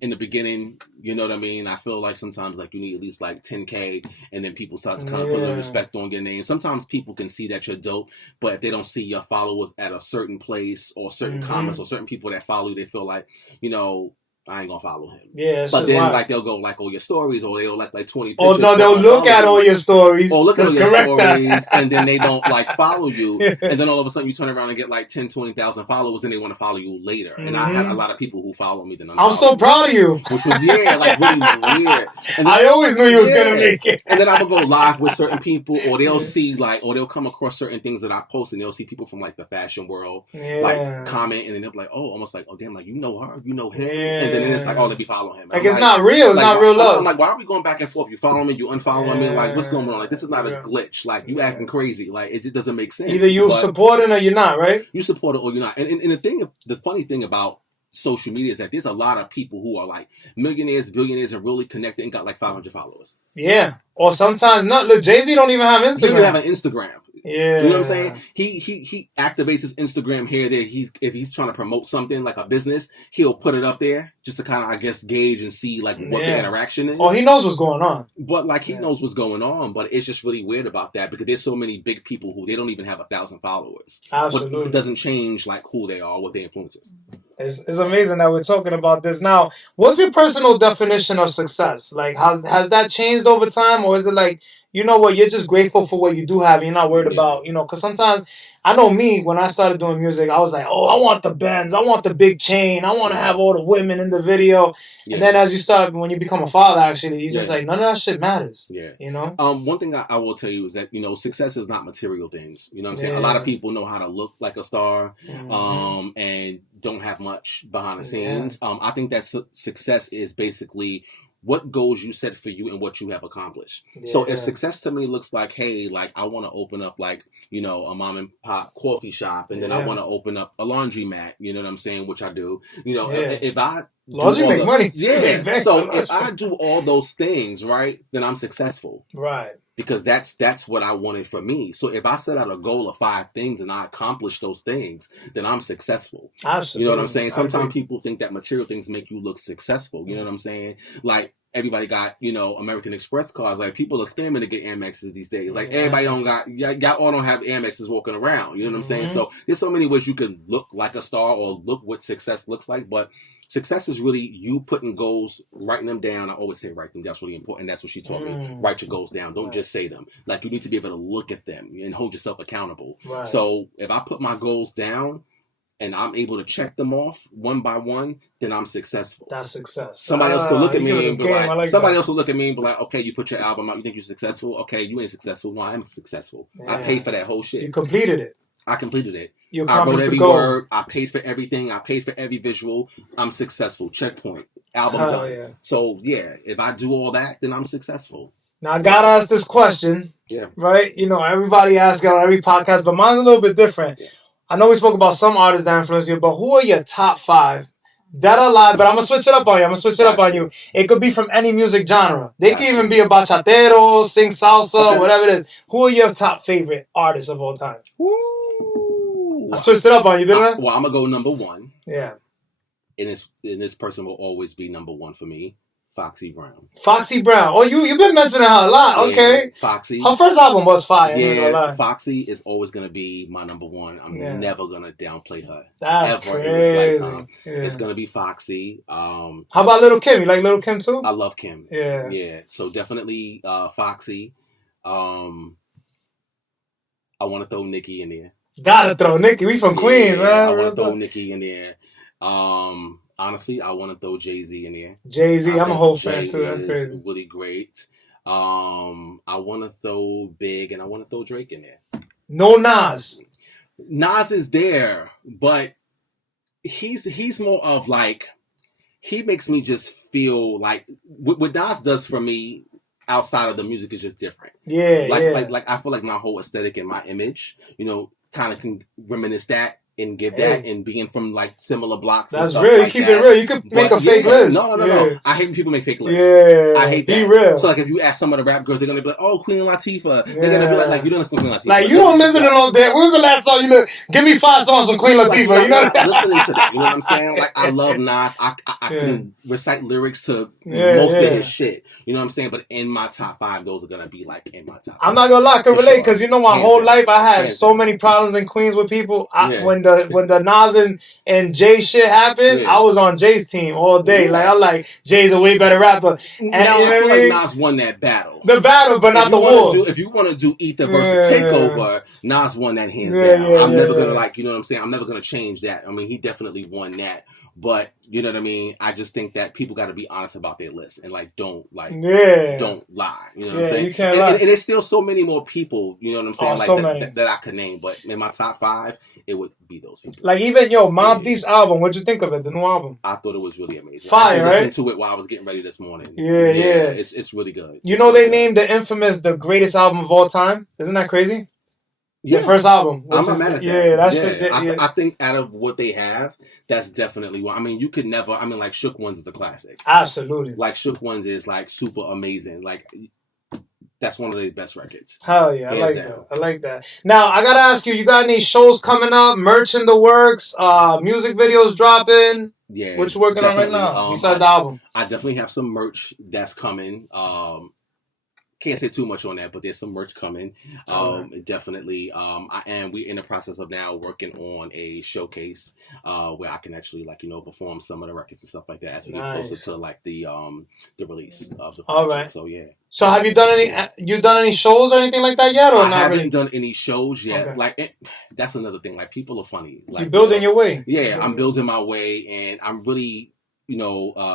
in the beginning, you know what I mean? I feel like sometimes like you need at least like 10K, and then people start to kind of put a little respect on your name. Sometimes people can see that you're dope, but if they don't see your followers at a certain place or certain comments or certain people that follow you, they feel like, you know, I ain't gonna follow him. Yeah, but then like they'll go like all your stories, or they'll like 20 pictures. Oh no, they'll look at all your stories. Or look at all your stories, and then they don't like follow you. And then all of a sudden you turn around and get like 10, 20,000 followers, and they want to follow you later. And I had a lot of people who follow me. I'm so proud of you. Which was like really weird. And I always knew you was gonna make it. And then I would go live with certain people, or they'll see like, or they'll come across certain things that I post, and they'll see people from like the fashion world like comment, and then they'll be like, oh, almost like, oh damn, like you know her, you know him, and then it's like, oh, let me follow him. Like, it's not real. It's not real love. I'm like, why are we going back and forth? You follow me, you unfollow me. Like, what's going on? Like, this is not a glitch. Like, you acting crazy. Like, it just doesn't make sense. Either you support it or you're not, right? You support it or you're not. And the funny thing about social media is that there's a lot of people who are like millionaires, billionaires, and really connected and got like 500 followers. Yeah. Or sometimes not. Look, Jay-Z don't even have Instagram. He don't have an Instagram. Yeah. You know what I'm saying? He activates his Instagram here, there. If he's trying to promote something like a business, he'll put it up there just to kind of, I guess, gauge and see like what the interaction is. Oh, he knows what's going on. But like he knows what's going on, but it's just really weird about that because there's so many big people who they don't even have 1,000 followers. Absolutely. But it doesn't change like who they are, what their influence is. It's amazing that we're talking about this now. What's your personal definition of success? Like, has that changed over time, or is it like, you know what, you're just grateful for what you do have, and you're not worried about, you know, because sometimes, I know me, when I started doing music, I was like, oh, I want the Benz, I want the big chain, I want to have all the women in the video. Yeah. And then as you start, when you become a father, actually, you're just like, none of that shit matters. Yeah. You know? One thing I will tell you is that, you know, success is not material things. You know what I'm saying? A lot of people know how to look like a star, and don't have much behind the scenes. I think that success is basically what goals you set for you and what you have accomplished. So if success to me looks like, hey, like I want to open up like, you know, a mom and pop coffee shop, and then I want to open up a laundromat, you know what I'm saying, which I do. You know, if I laundry make money. Yeah. So if I do all those things, right, then I'm successful. Right. Because that's what I wanted for me. So if I set out a goal of 5 things and I accomplish those things, then I'm successful. Absolutely. You know what I'm saying? Sometimes people think that material things make you look successful. You know what I'm saying? Like everybody got, you know, American Express cards. Like people are scamming to get Amexes these days. Like everybody y'all all don't have Amexes walking around. You know what I'm saying? So there's so many ways you can look like a star or look what success looks like, but success is really you putting goals, writing them down. I always say write them down. That's really important. That's what she taught me. Write your goals down. Don't just say them. Like you need to be able to look at them and hold yourself accountable. Right. So if I put my goals down and I'm able to check them off one by one, then I'm successful. That's success. Somebody else will look at me and be like, somebody else will look at me and be like, okay, you put your album out. You think you're successful? Okay, you ain't successful. No, I am successful. Yeah. I paid for that whole shit. You completed it. I completed it. I wrote every word. I paid for everything. I paid for every visual. I'm successful. Checkpoint. Album done. Yeah. So, yeah, if I do all that, then I'm successful. Now, I got to ask this question. Yeah. Right? You know, everybody asks it on every podcast, but mine's a little bit different. Yeah. I know we spoke about some artists that influence you, but who are your top 5 That a lot, but I'm gonna switch it up on you. It could be from any music genre. They can even be a bachatero, sing salsa, whatever it is. Who are your top favorite artists of all time? Woo. I switched it up on you, didn't I? Well, I'm gonna go number one. Yeah. And this person will always be number one for me. Foxy Brown. Foxy Brown. Oh, you've been mentioning her a lot. Yeah, okay. Foxy. Her first album was fire. Yeah, Foxy is always going to be my number one. I'm never going to downplay her. That's ever crazy. In this lifetime. Yeah. It's going to be Foxy. How about Lil' Kim? You like Lil' Kim too? I love Kim. Yeah. Yeah. So definitely Foxy. I want to throw Nicki in there. Gotta throw Nicki. We from Queens, man. I want to throw Nicki in there. Honestly, I want to throw Jay-Z in there. Jay-Z, I'm a whole fan too. That's crazy. Really great. I want to throw Big and I want to throw Drake in there. No Nas. Nas is there, but he's more of like, he makes me just feel like what Nas does for me outside of the music is just different. Yeah, like I feel like my whole aesthetic and my image, kind of can reminisce that. And give that and being from like similar blocks. That's real. You keep it real. You could make a fake list. No. I hate when people make fake lists. Yeah. I hate that. Be real. So like if you ask some of the rap girls, they're gonna be like, "Oh, Queen Latifah." They're gonna be like, "You don't listen to Queen Latifah." Like you don't listen to no damn. What was the last song you know? Give me 5 songs from Queen Latifah. You know listening to that. You know what I'm saying? Like I love Nas. I can recite lyrics to most of his shit. You know what I'm saying? But in my top 5, those are gonna be like in my top 5. I'm not gonna lie, I can relate because my whole life I had so many problems in Queens with people. When the Nas and Jay shit happened, I was on Jay's team all day. Like I like Jay's a way better rapper. And I feel like Nas won that battle. The battle, but not the war. If you want to do Ether versus Takeover, Nas won that hands down. I'm never gonna you know what I'm saying? I'm never gonna change that. I mean, he definitely won that. But you know what I mean? I just think that people got to be honest about their list and don't lie. You know what I'm saying? You can't lie. And there's still so many more people, you know what I'm saying? That I could name, but in my top 5, it would be those people. Like even Mobb Deep's album. What'd you think of it? The new album? I thought it was really amazing. Fire, right? I listened to it while I was getting ready this morning. Yeah. It's really good. They named the infamous the greatest album of all time. Isn't that crazy? Yeah. The first album. I'm not mad at that. Yeah, that's I think out of what they have, that's definitely one. I mean, you could never. I mean, like Shook Ones is a classic. Absolutely. Like Shook Ones is like super amazing. Like that's one of the best records. Hell yeah, I like that. Now I gotta ask you, you got any shows coming up? Merch in the works? Music videos dropping? Yeah. What you working on right now? Besides the album, I definitely have some merch that's coming. Can't say too much on that, but there's some merch coming. Definitely. We're in the process of now working on a showcase where I can actually perform some of the records and stuff like that as we get closer to like the release of the project. All right. So yeah. So have you done any shows or anything like that yet, or not? I haven't done any shows yet. Okay. Like that's another thing. Like people are funny. Like you're building your way. Yeah, I'm building my way, and I'm really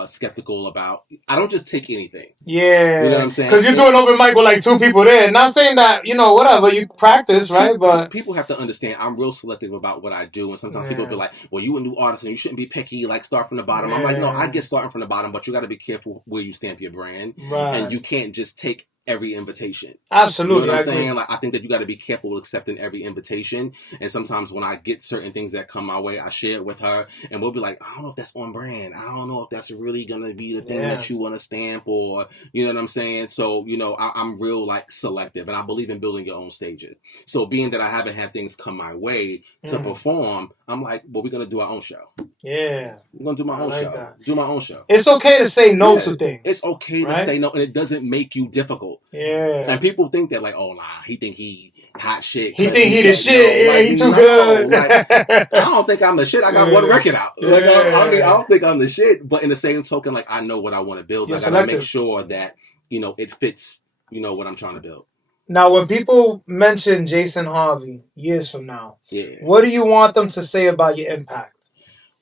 skeptical about. I don't just take anything. Yeah, you know what I'm saying? Because you're doing open mic with like 2 people there. Not saying that whatever you practice, right? But people have to understand I'm real selective about what I do, and sometimes people be like, "Well, you a new artist and you shouldn't be picky. Like start from the bottom." I'm like, no, I get starting from the bottom, but you got to be careful where you stamp your brand, and you can't just take every invitation. Absolutely. You know what I'm saying? Like I think that you got to be careful with accepting every invitation. And sometimes when I get certain things that come my way, I share it with her and we'll be like, I don't know if that's on brand. I don't know if that's really gonna be the thing that you want to stamp, or you know what I'm saying? So, I'm real like selective, and I believe in building your own stages. So being that I haven't had things come my way to perform, I'm like, well, we're gonna do our own show. Yeah. I'm gonna do my own show. That. Do my own show. It's okay to say no to things. It's okay to say no, and it doesn't make you difficult. Yeah. And people think that like, oh nah, he think he hot shit. He think he the shit. Yeah, he too good. I don't think I'm the shit. I got one record out. Like, I don't think I'm the shit. But in the same token, like I know what I want to build. I gotta make sure that it fits. What I'm trying to build. Now, when people mention Jason Harvey years from now, what do you want them to say about your impact?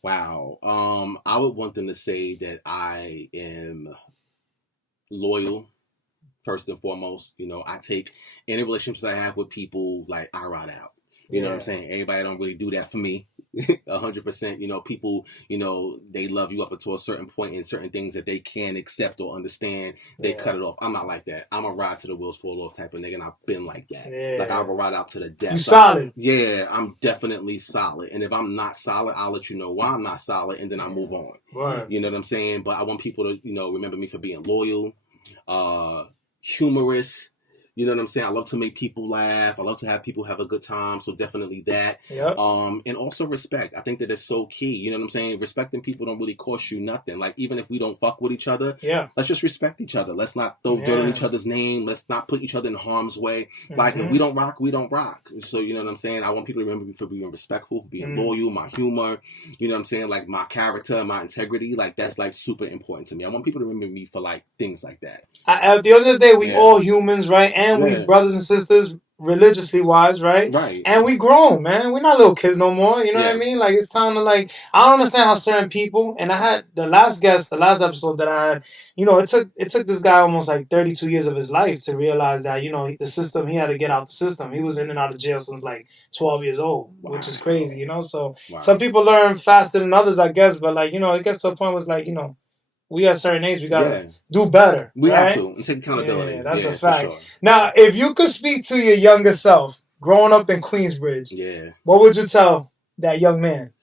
Wow. I would want them to say that I am loyal. First and foremost, I take any relationships I have with people, like I ride out. You know what I'm saying? Everybody don't really do that for me. 100%. You know, people, you know, they love you up until a certain point, and certain things that they can't accept or understand, they cut it off. I'm not like that. I'm a ride to the wheels fall off type of nigga, and I've been like that. Yeah. Like, I will ride out to the death. You solid? Yeah, I'm definitely solid. And if I'm not solid, I'll let you know why I'm not solid, and then I move on. Right. You know what I'm saying? But I want people to, you know, remember me for being loyal, humorous. You know what I'm saying? I love to make people laugh. I love to have people have a good time. So definitely that. Yep. And also respect. I think that it's so key. You know what I'm saying? Respecting people don't really cost you nothing. Like, even if we don't fuck with each other, let's just respect each other. Let's not throw dirt on each other's name. Let's not put each other in harm's way. Like, if we don't rock, we don't rock. So, you know what I'm saying? I want people to remember me for being respectful, for being loyal, my humor. You know what I'm saying? Like, my character, my integrity. Like, that's, like, super important to me. I want people to remember me for, like, things like that. At the end of the day, we all humans, right? And we brothers and sisters, religiously wise, right? Right. And we grown, man. We're not little kids no more. You know what I mean? Like, it's time to, like, I don't understand how certain people, and I had the last episode that I had, you know, it took this guy almost like 32 years of his life to realize that, you know, the system, he had to get out the system. He was in and out of jail since like 12 years old, which is crazy, you know? So some people learn faster than others, I guess, but, like, you know, it gets to a point where it's like, you know, we at a certain age, we gotta do better. We have to, and take accountability. Yeah, that's a fact. Sure. Now, if you could speak to your younger self, growing up in Queensbridge, what would you tell that young man?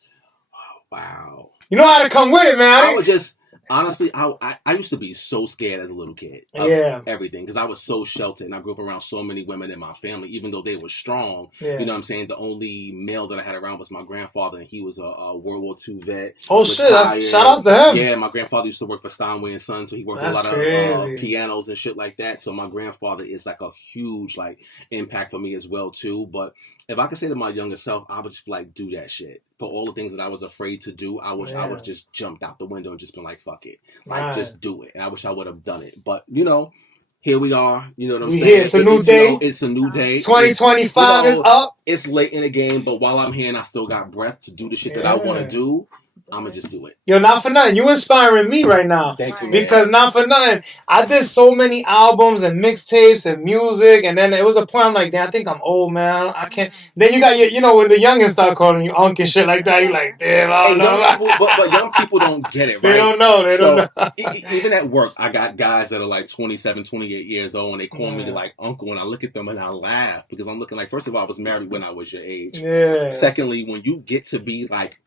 Wow. You know how to come with it, man. I would just, honestly, I used to be so scared as a little kid of everything, because I was so sheltered, and I grew up around so many women in my family, even though they were strong. You know what I'm saying? The only male that I had around was my grandfather, and he was a World War II vet. Oh, shit. Shout out to him. Yeah, my grandfather used to work for Steinway & Son, so he worked a lot of pianos and shit like that. So my grandfather is like a huge, like, impact for me as well, too. But if I could say to my younger self, I would just, like, do that shit. For all the things that I was afraid to do, I wish I would just jumped out the window and just been like, fuck it. Like, just do it. And I wish I would have done it. But, you know, here we are. You know what I'm saying? Here, it's a new day. You know, it's a new day. 2025 is up. It's late in the game, but while I'm here and I still got breath to do the shit that I want to do, I'm going to just do it. Yo, not for nothing. You inspiring me right now. Thank you, man. Because not for nothing, I did so many albums and mixtapes and music, and then it was a point I'm like, damn, I think I'm old, man. I can't. Then you got your, you know, when the youngins start calling you uncle and shit like that, you're like, damn, I don't know. But young people don't get it, right? They don't know. They don't know. Even at work, I got guys that are like 27, 28 years old, and they call me like uncle, and I look at them and I laugh, because I'm looking like, first of all, I was married when I was your age. Yeah. Secondly, when you get to be like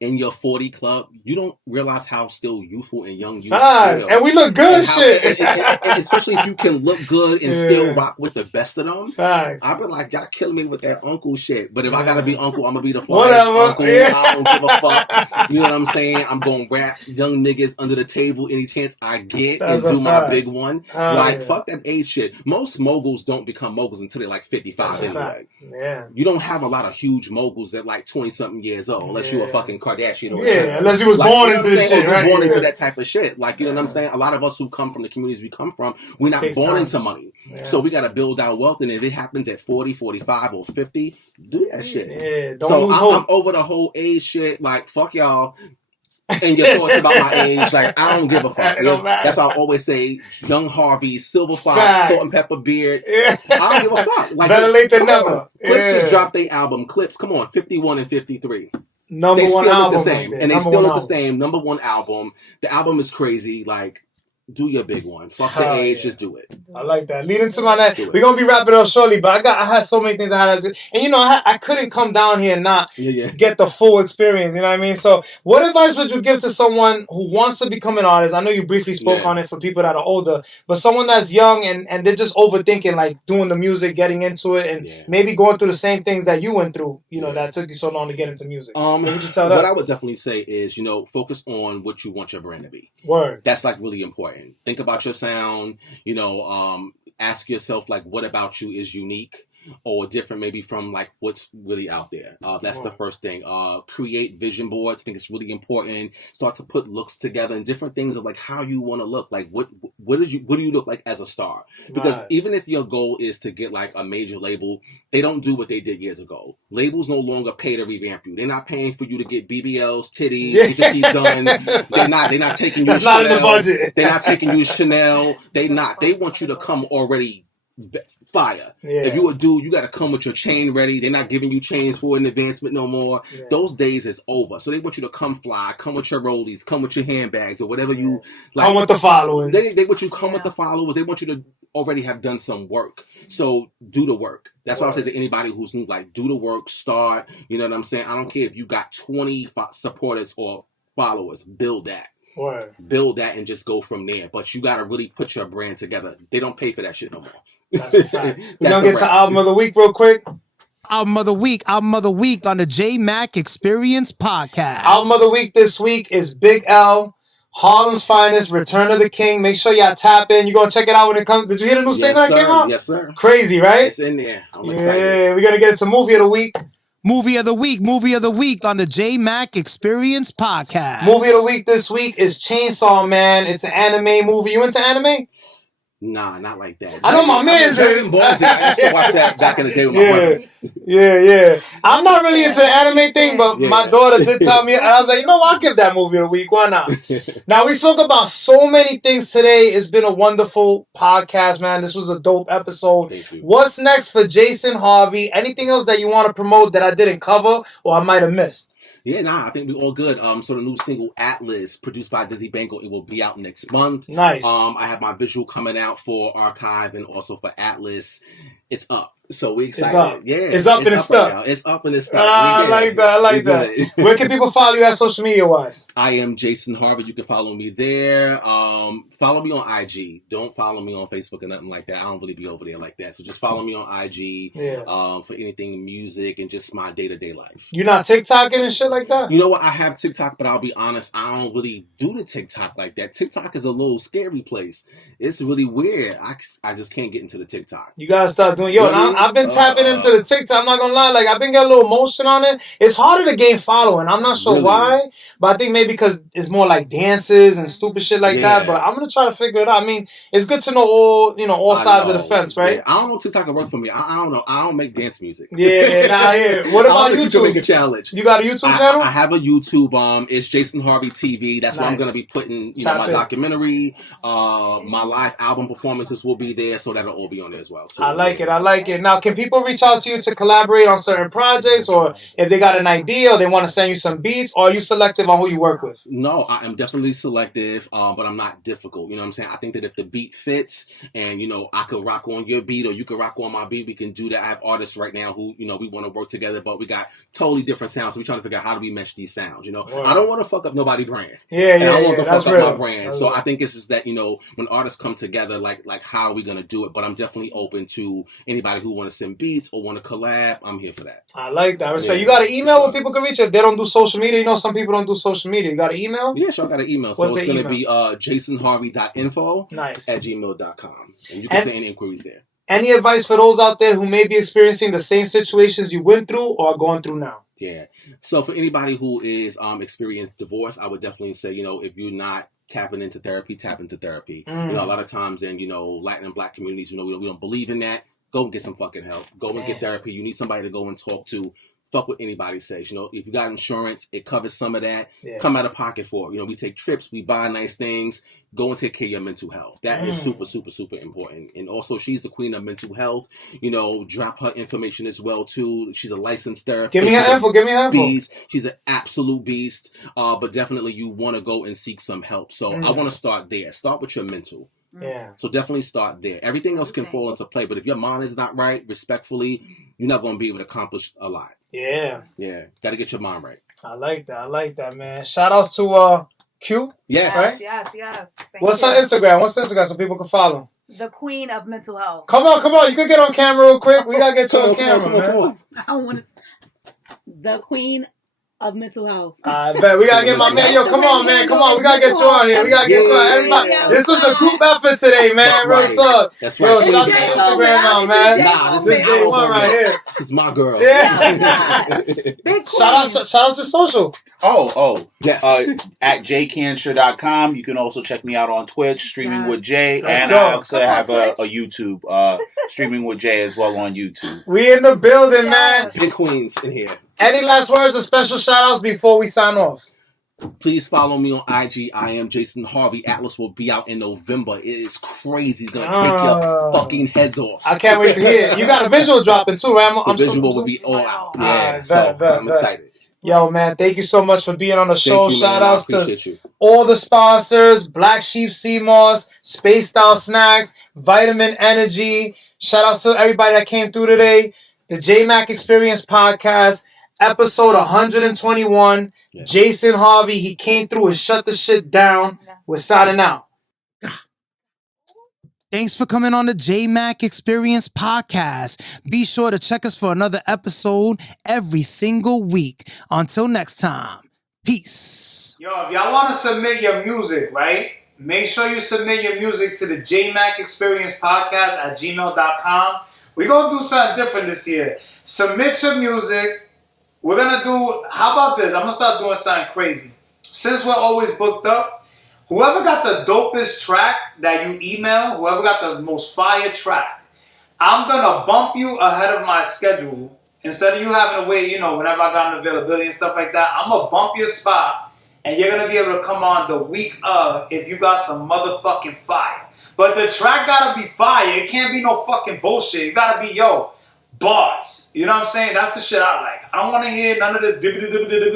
in your 40 club, you don't realize how still youthful and young you feel. And we look good, shit. And especially if you can look good and still rock with the best of them. I've been like, y'all killing me with that uncle shit. But if I gotta be uncle, I'm gonna be the flyest uncle. I don't give a fuck. You know what I'm saying? I'm gonna rap young niggas under the table any chance I get and do my big one. Fuck that age shit. Most moguls don't become moguls until they're like 55 anyway. You don't have a lot of huge moguls that like 20-something years old, unless you're a fucking Kardashian or unless you was born into this shit, right? Born into that type of shit. Like, you know what I'm saying? A lot of us who come from the communities we come from, we're not born into money. So we got to build our wealth, and if it happens at 40, 45, or 50, do that shit. So I'm over the whole age shit. Like, fuck y'all and your thoughts about my age. Like, I don't give a fuck. That's why I always say Young Harvey, Silver Fox, Salt and Pepper Beard. I don't give a fuck. Like, better late than never. Clips just dropped their album. Clips, come on, 51 and 53. Number one album. The same. And they still look the same. Number one album. The album is crazy. Like, do your big one. Fuck the age. Just do it. I like that. Leading to my next. We're going to be wrapping up shortly, but I had so many things I had to do. And, you know, I couldn't come down here and not get the full experience. You know what I mean? So what advice would you give to someone who wants to become an artist? I know you briefly spoke on it for people that are older, but someone that's young and they're just overthinking, like doing the music, getting into it, and maybe going through the same things that you went through, you know, that took you so long to get into music. What I would definitely say is, you know, focus on what you want your brand to be. Word. That's like really important. Think about your sound, you know, ask yourself, like, what about you is unique or different maybe from like what's really out there. That's the first thing. Create vision boards. I think it's really important. Start to put looks together and different things of like how you want to look. Like what do you look like as a star? Because even if your goal is to get like a major label, they don't do what they did years ago. Labels no longer pay to revamp you. They're not paying for you to get BBLs, titties, get these done. They're not taking you. That's Chanel. Not in the budget. They're not taking you Chanel. They want you to come already fire. Yeah. If you a dude, you got to come with your chain ready. They're not giving you chains for an advancement no more. Yeah. Those days is over. So they want you to come fly, come with your rollies, come with your handbags or whatever you like. Come with the following. They want you to come with the followers. They want you to already have done some work. So do the work. That's why I say to anybody who's new, like, do the work, start. You know what I'm saying? I don't care if you got 20 supporters or followers. Build that. Word. Build that and just go from there. But you got to really put your brand together. They don't pay for that shit no more. That's a fact. We're going to get to album of the week real quick. Album of the week on the J-Mack Experience Podcast. Album of the week this week is Big L, Harlem's Finest, Return of the King. Make sure y'all tap in. You're going to check it out when it comes. Did you hear the new single that came out? Yes, sir. Crazy, right? It's in there. I'm excited. Yeah, we're going to get into Movie of the Week. Movie of the week on the J-Mack Experience Podcast. Movie of the week this week is Chainsaw Man. It's an anime movie. You into anime? Nah, not like that. I know my man's is. I used to watch that back in the day with my brother. Yeah. I'm not really into the anime thing, but my daughter did tell me, and I was like, I'll give that movie a week. Why not? Now, we spoke about so many things today. It's been a wonderful podcast, man. This was a dope episode. What's next for Jason Harvey? Anything else that you want to promote that I didn't cover or I might have missed? Yeah, I think we're all good. So the new single Atlas, produced by Dizzy Bangle, it will be out next month. Nice. I have my visual coming out for Archive and also for Atlas. It's up. So we excited. It's up. Yeah. It's up and it's stuck. Right, it's up and it's stuck. I like that. Where can people follow you at social media wise? I am Jason Harvey. You can follow me there. Follow me on IG. Don't follow me on Facebook or nothing like that. I don't really be over there like that. So just follow me on IG for anything music and just my day-to-day life. You're not TikToking and shit like that? You know what? I have TikTok, but I'll be honest, I don't really do the TikTok like that. TikTok is a little scary place. It's really weird. I just can't get into the TikTok. You gotta start doing. I've been tapping into the TikTok. I'm not gonna lie. Like, I've been getting a little motion on it. It's harder to gain following. I'm not sure why, but I think maybe because it's more like dances and stupid shit like that. But I'm gonna try to figure it out. I mean, it's good to know all sides of the fence, right? Yeah. I don't know if TikTok will work for me. I don't know. I don't make dance music. Yeah. What about YouTube? You make a challenge. You got a YouTube channel? I have a YouTube. It's Jason Harvey TV. That's where I'm gonna be putting my documentary. My live album performances will be there, so that'll all be on there as well. So, I like it. Now, can people reach out to you to collaborate on certain projects, or if they got an idea or they want to send you some beats, or are you selective on who you work with? No, I am definitely selective, but I'm not difficult. You know what I'm saying? I think that if the beat fits and, I could rock on your beat or you could rock on my beat, we can do that. I have artists right now who, we want to work together, but we got totally different sounds. So we're trying to figure out how do we mesh these sounds, Wow. I don't want to fuck up nobody's brand. I don't want to fuck up my brand. So I think it's just that, when artists come together, like how are we going to do it? But I'm definitely open to anybody who want to send beats or want to collab. I'm here for that. I like that. So you got an email where people can reach you if they don't do social media? Some people don't do social media. You got an email? Yeah, sure. I got an email. So it's going to be jasonharvey.info at gmail.com. And you can send any inquiries there. Any advice for those out there who may be experiencing the same situations you went through or are going through now? Yeah. So for anybody who is experienced divorce, I would definitely say, if you're not tapping into therapy, tap into therapy. A lot of times in, Latin and Black communities, we don't believe in that. Go and get some fucking help. Go and get therapy. You need somebody to go and talk to. Fuck what anybody says. If you got insurance, it covers some of that. Yeah. Come out of pocket for it. We take trips, we buy nice things. Go and take care of your mental health. That is super, super, super important. And also, she's the queen of mental health. Drop her information as well, too. She's a licensed therapist. Give me her info. Beast. She's an absolute beast. But definitely, you want to go and seek some help. So I want to start there. Start with your mental. Yeah. So definitely start there. Everything else can fall into play. But if your mind is not right, respectfully, you're not going to be able to accomplish a lot. Yeah. Got to get your mind right. I like that, man. Shout outs to Q. Yes. Right? Yes. What's her Instagram? What's Instagram so people can follow? The queen of mental health. Come on. You can get on camera real quick. We got to get to on camera, man. I want to. The queen of mental health. I bet. We got to get my man. Yo, come on, man. We got to get you on here. We got to get you on. Everybody. This was a group effort today, man. Real talk. That's right. Yo, shout out to Instagram now, man. Nah, this is day one right here. This is my girl. Yeah. Shout out to social. Oh. Yes. At jcansher.com. You can also check me out on Twitch, Streaming with Jay. Let's and go. I also have a YouTube, Streaming with Jay as well on YouTube. We in the building, man. Big queens in here. Any last words or special shout outs before we sign off? Please follow me on IG. I am Jason Harvey. Atlas will be out in November. It is crazy. It's gonna take your fucking heads off. I can't wait to hear it. You got a visual dropping too, right? The visual will be all out. Yeah, I'm excited. Yo, man, thank you so much for being on the show. Shout outs to you. all the sponsors: Black Sheep CMOS, Spaced Out Snacks, Vitamin Energy. Shout outs to everybody that came through today. The Jmack Experience Podcast, episode 121. Yeah. Jason Harvey, he came through and shut the shit down. We're signing out. Thanks for coming on the Jmack Experience Podcast. Be sure to check us for another episode every single week. Until next time, peace. Yo, if y'all want to submit your music, right? Make sure you submit your music to the Jmack Experience Podcast at gmail.com. We're going to do something different this year. Submit your music. We're going to do, how about this? I'm going to start doing something crazy. Since we're always booked up, whoever got the dopest track that you email, whoever got the most fire track, I'm going to bump you ahead of my schedule. Instead of you having to wait, whenever I got an availability and stuff like that, I'm going to bump your spot and you're going to be able to come on the week of if you got some motherfucking fire. But the track got to be fire. It can't be no fucking bullshit. It got to be, bars. You know what I'm saying? That's the shit I like. I don't want to hear none of this shit. I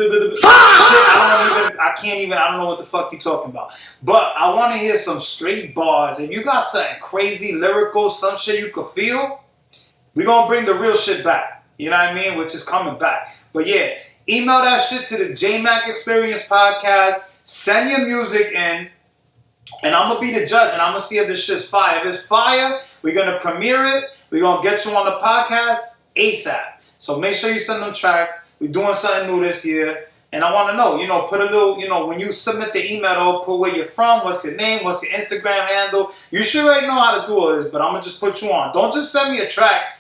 don't know what the fuck you talking about. But I want to hear some straight bars. If you got something crazy, lyrical, some shit you could feel, we gonna bring the real shit back. You know what I mean? Which is coming back. But yeah, email that shit to the Jmack Experience Podcast. Send your music in. And I'm going to be the judge, and I'm going to see if this shit's fire. If it's fire, we're going to premiere it. We're going to get you on the podcast ASAP. So make sure you send them tracks. We're doing something new this year. And I want to know, put a little, when you submit the email, though, put where you're from, what's your name, what's your Instagram handle. You should already know how to do all this, but I'm going to just put you on. Don't just send me a track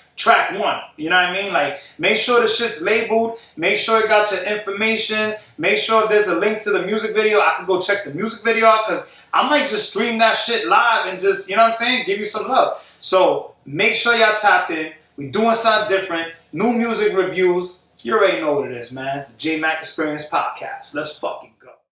one. You know what I mean? Like, make sure the shit's labeled. Make sure it got your information. Make sure there's a link to the music video. I can go check the music video out because I might just stream that shit live and just, you know what I'm saying, give you some love. So make sure y'all tap in. We doing something different. New music reviews. You already know what it is, man. The Jmack Experience Podcast. Let's fucking go.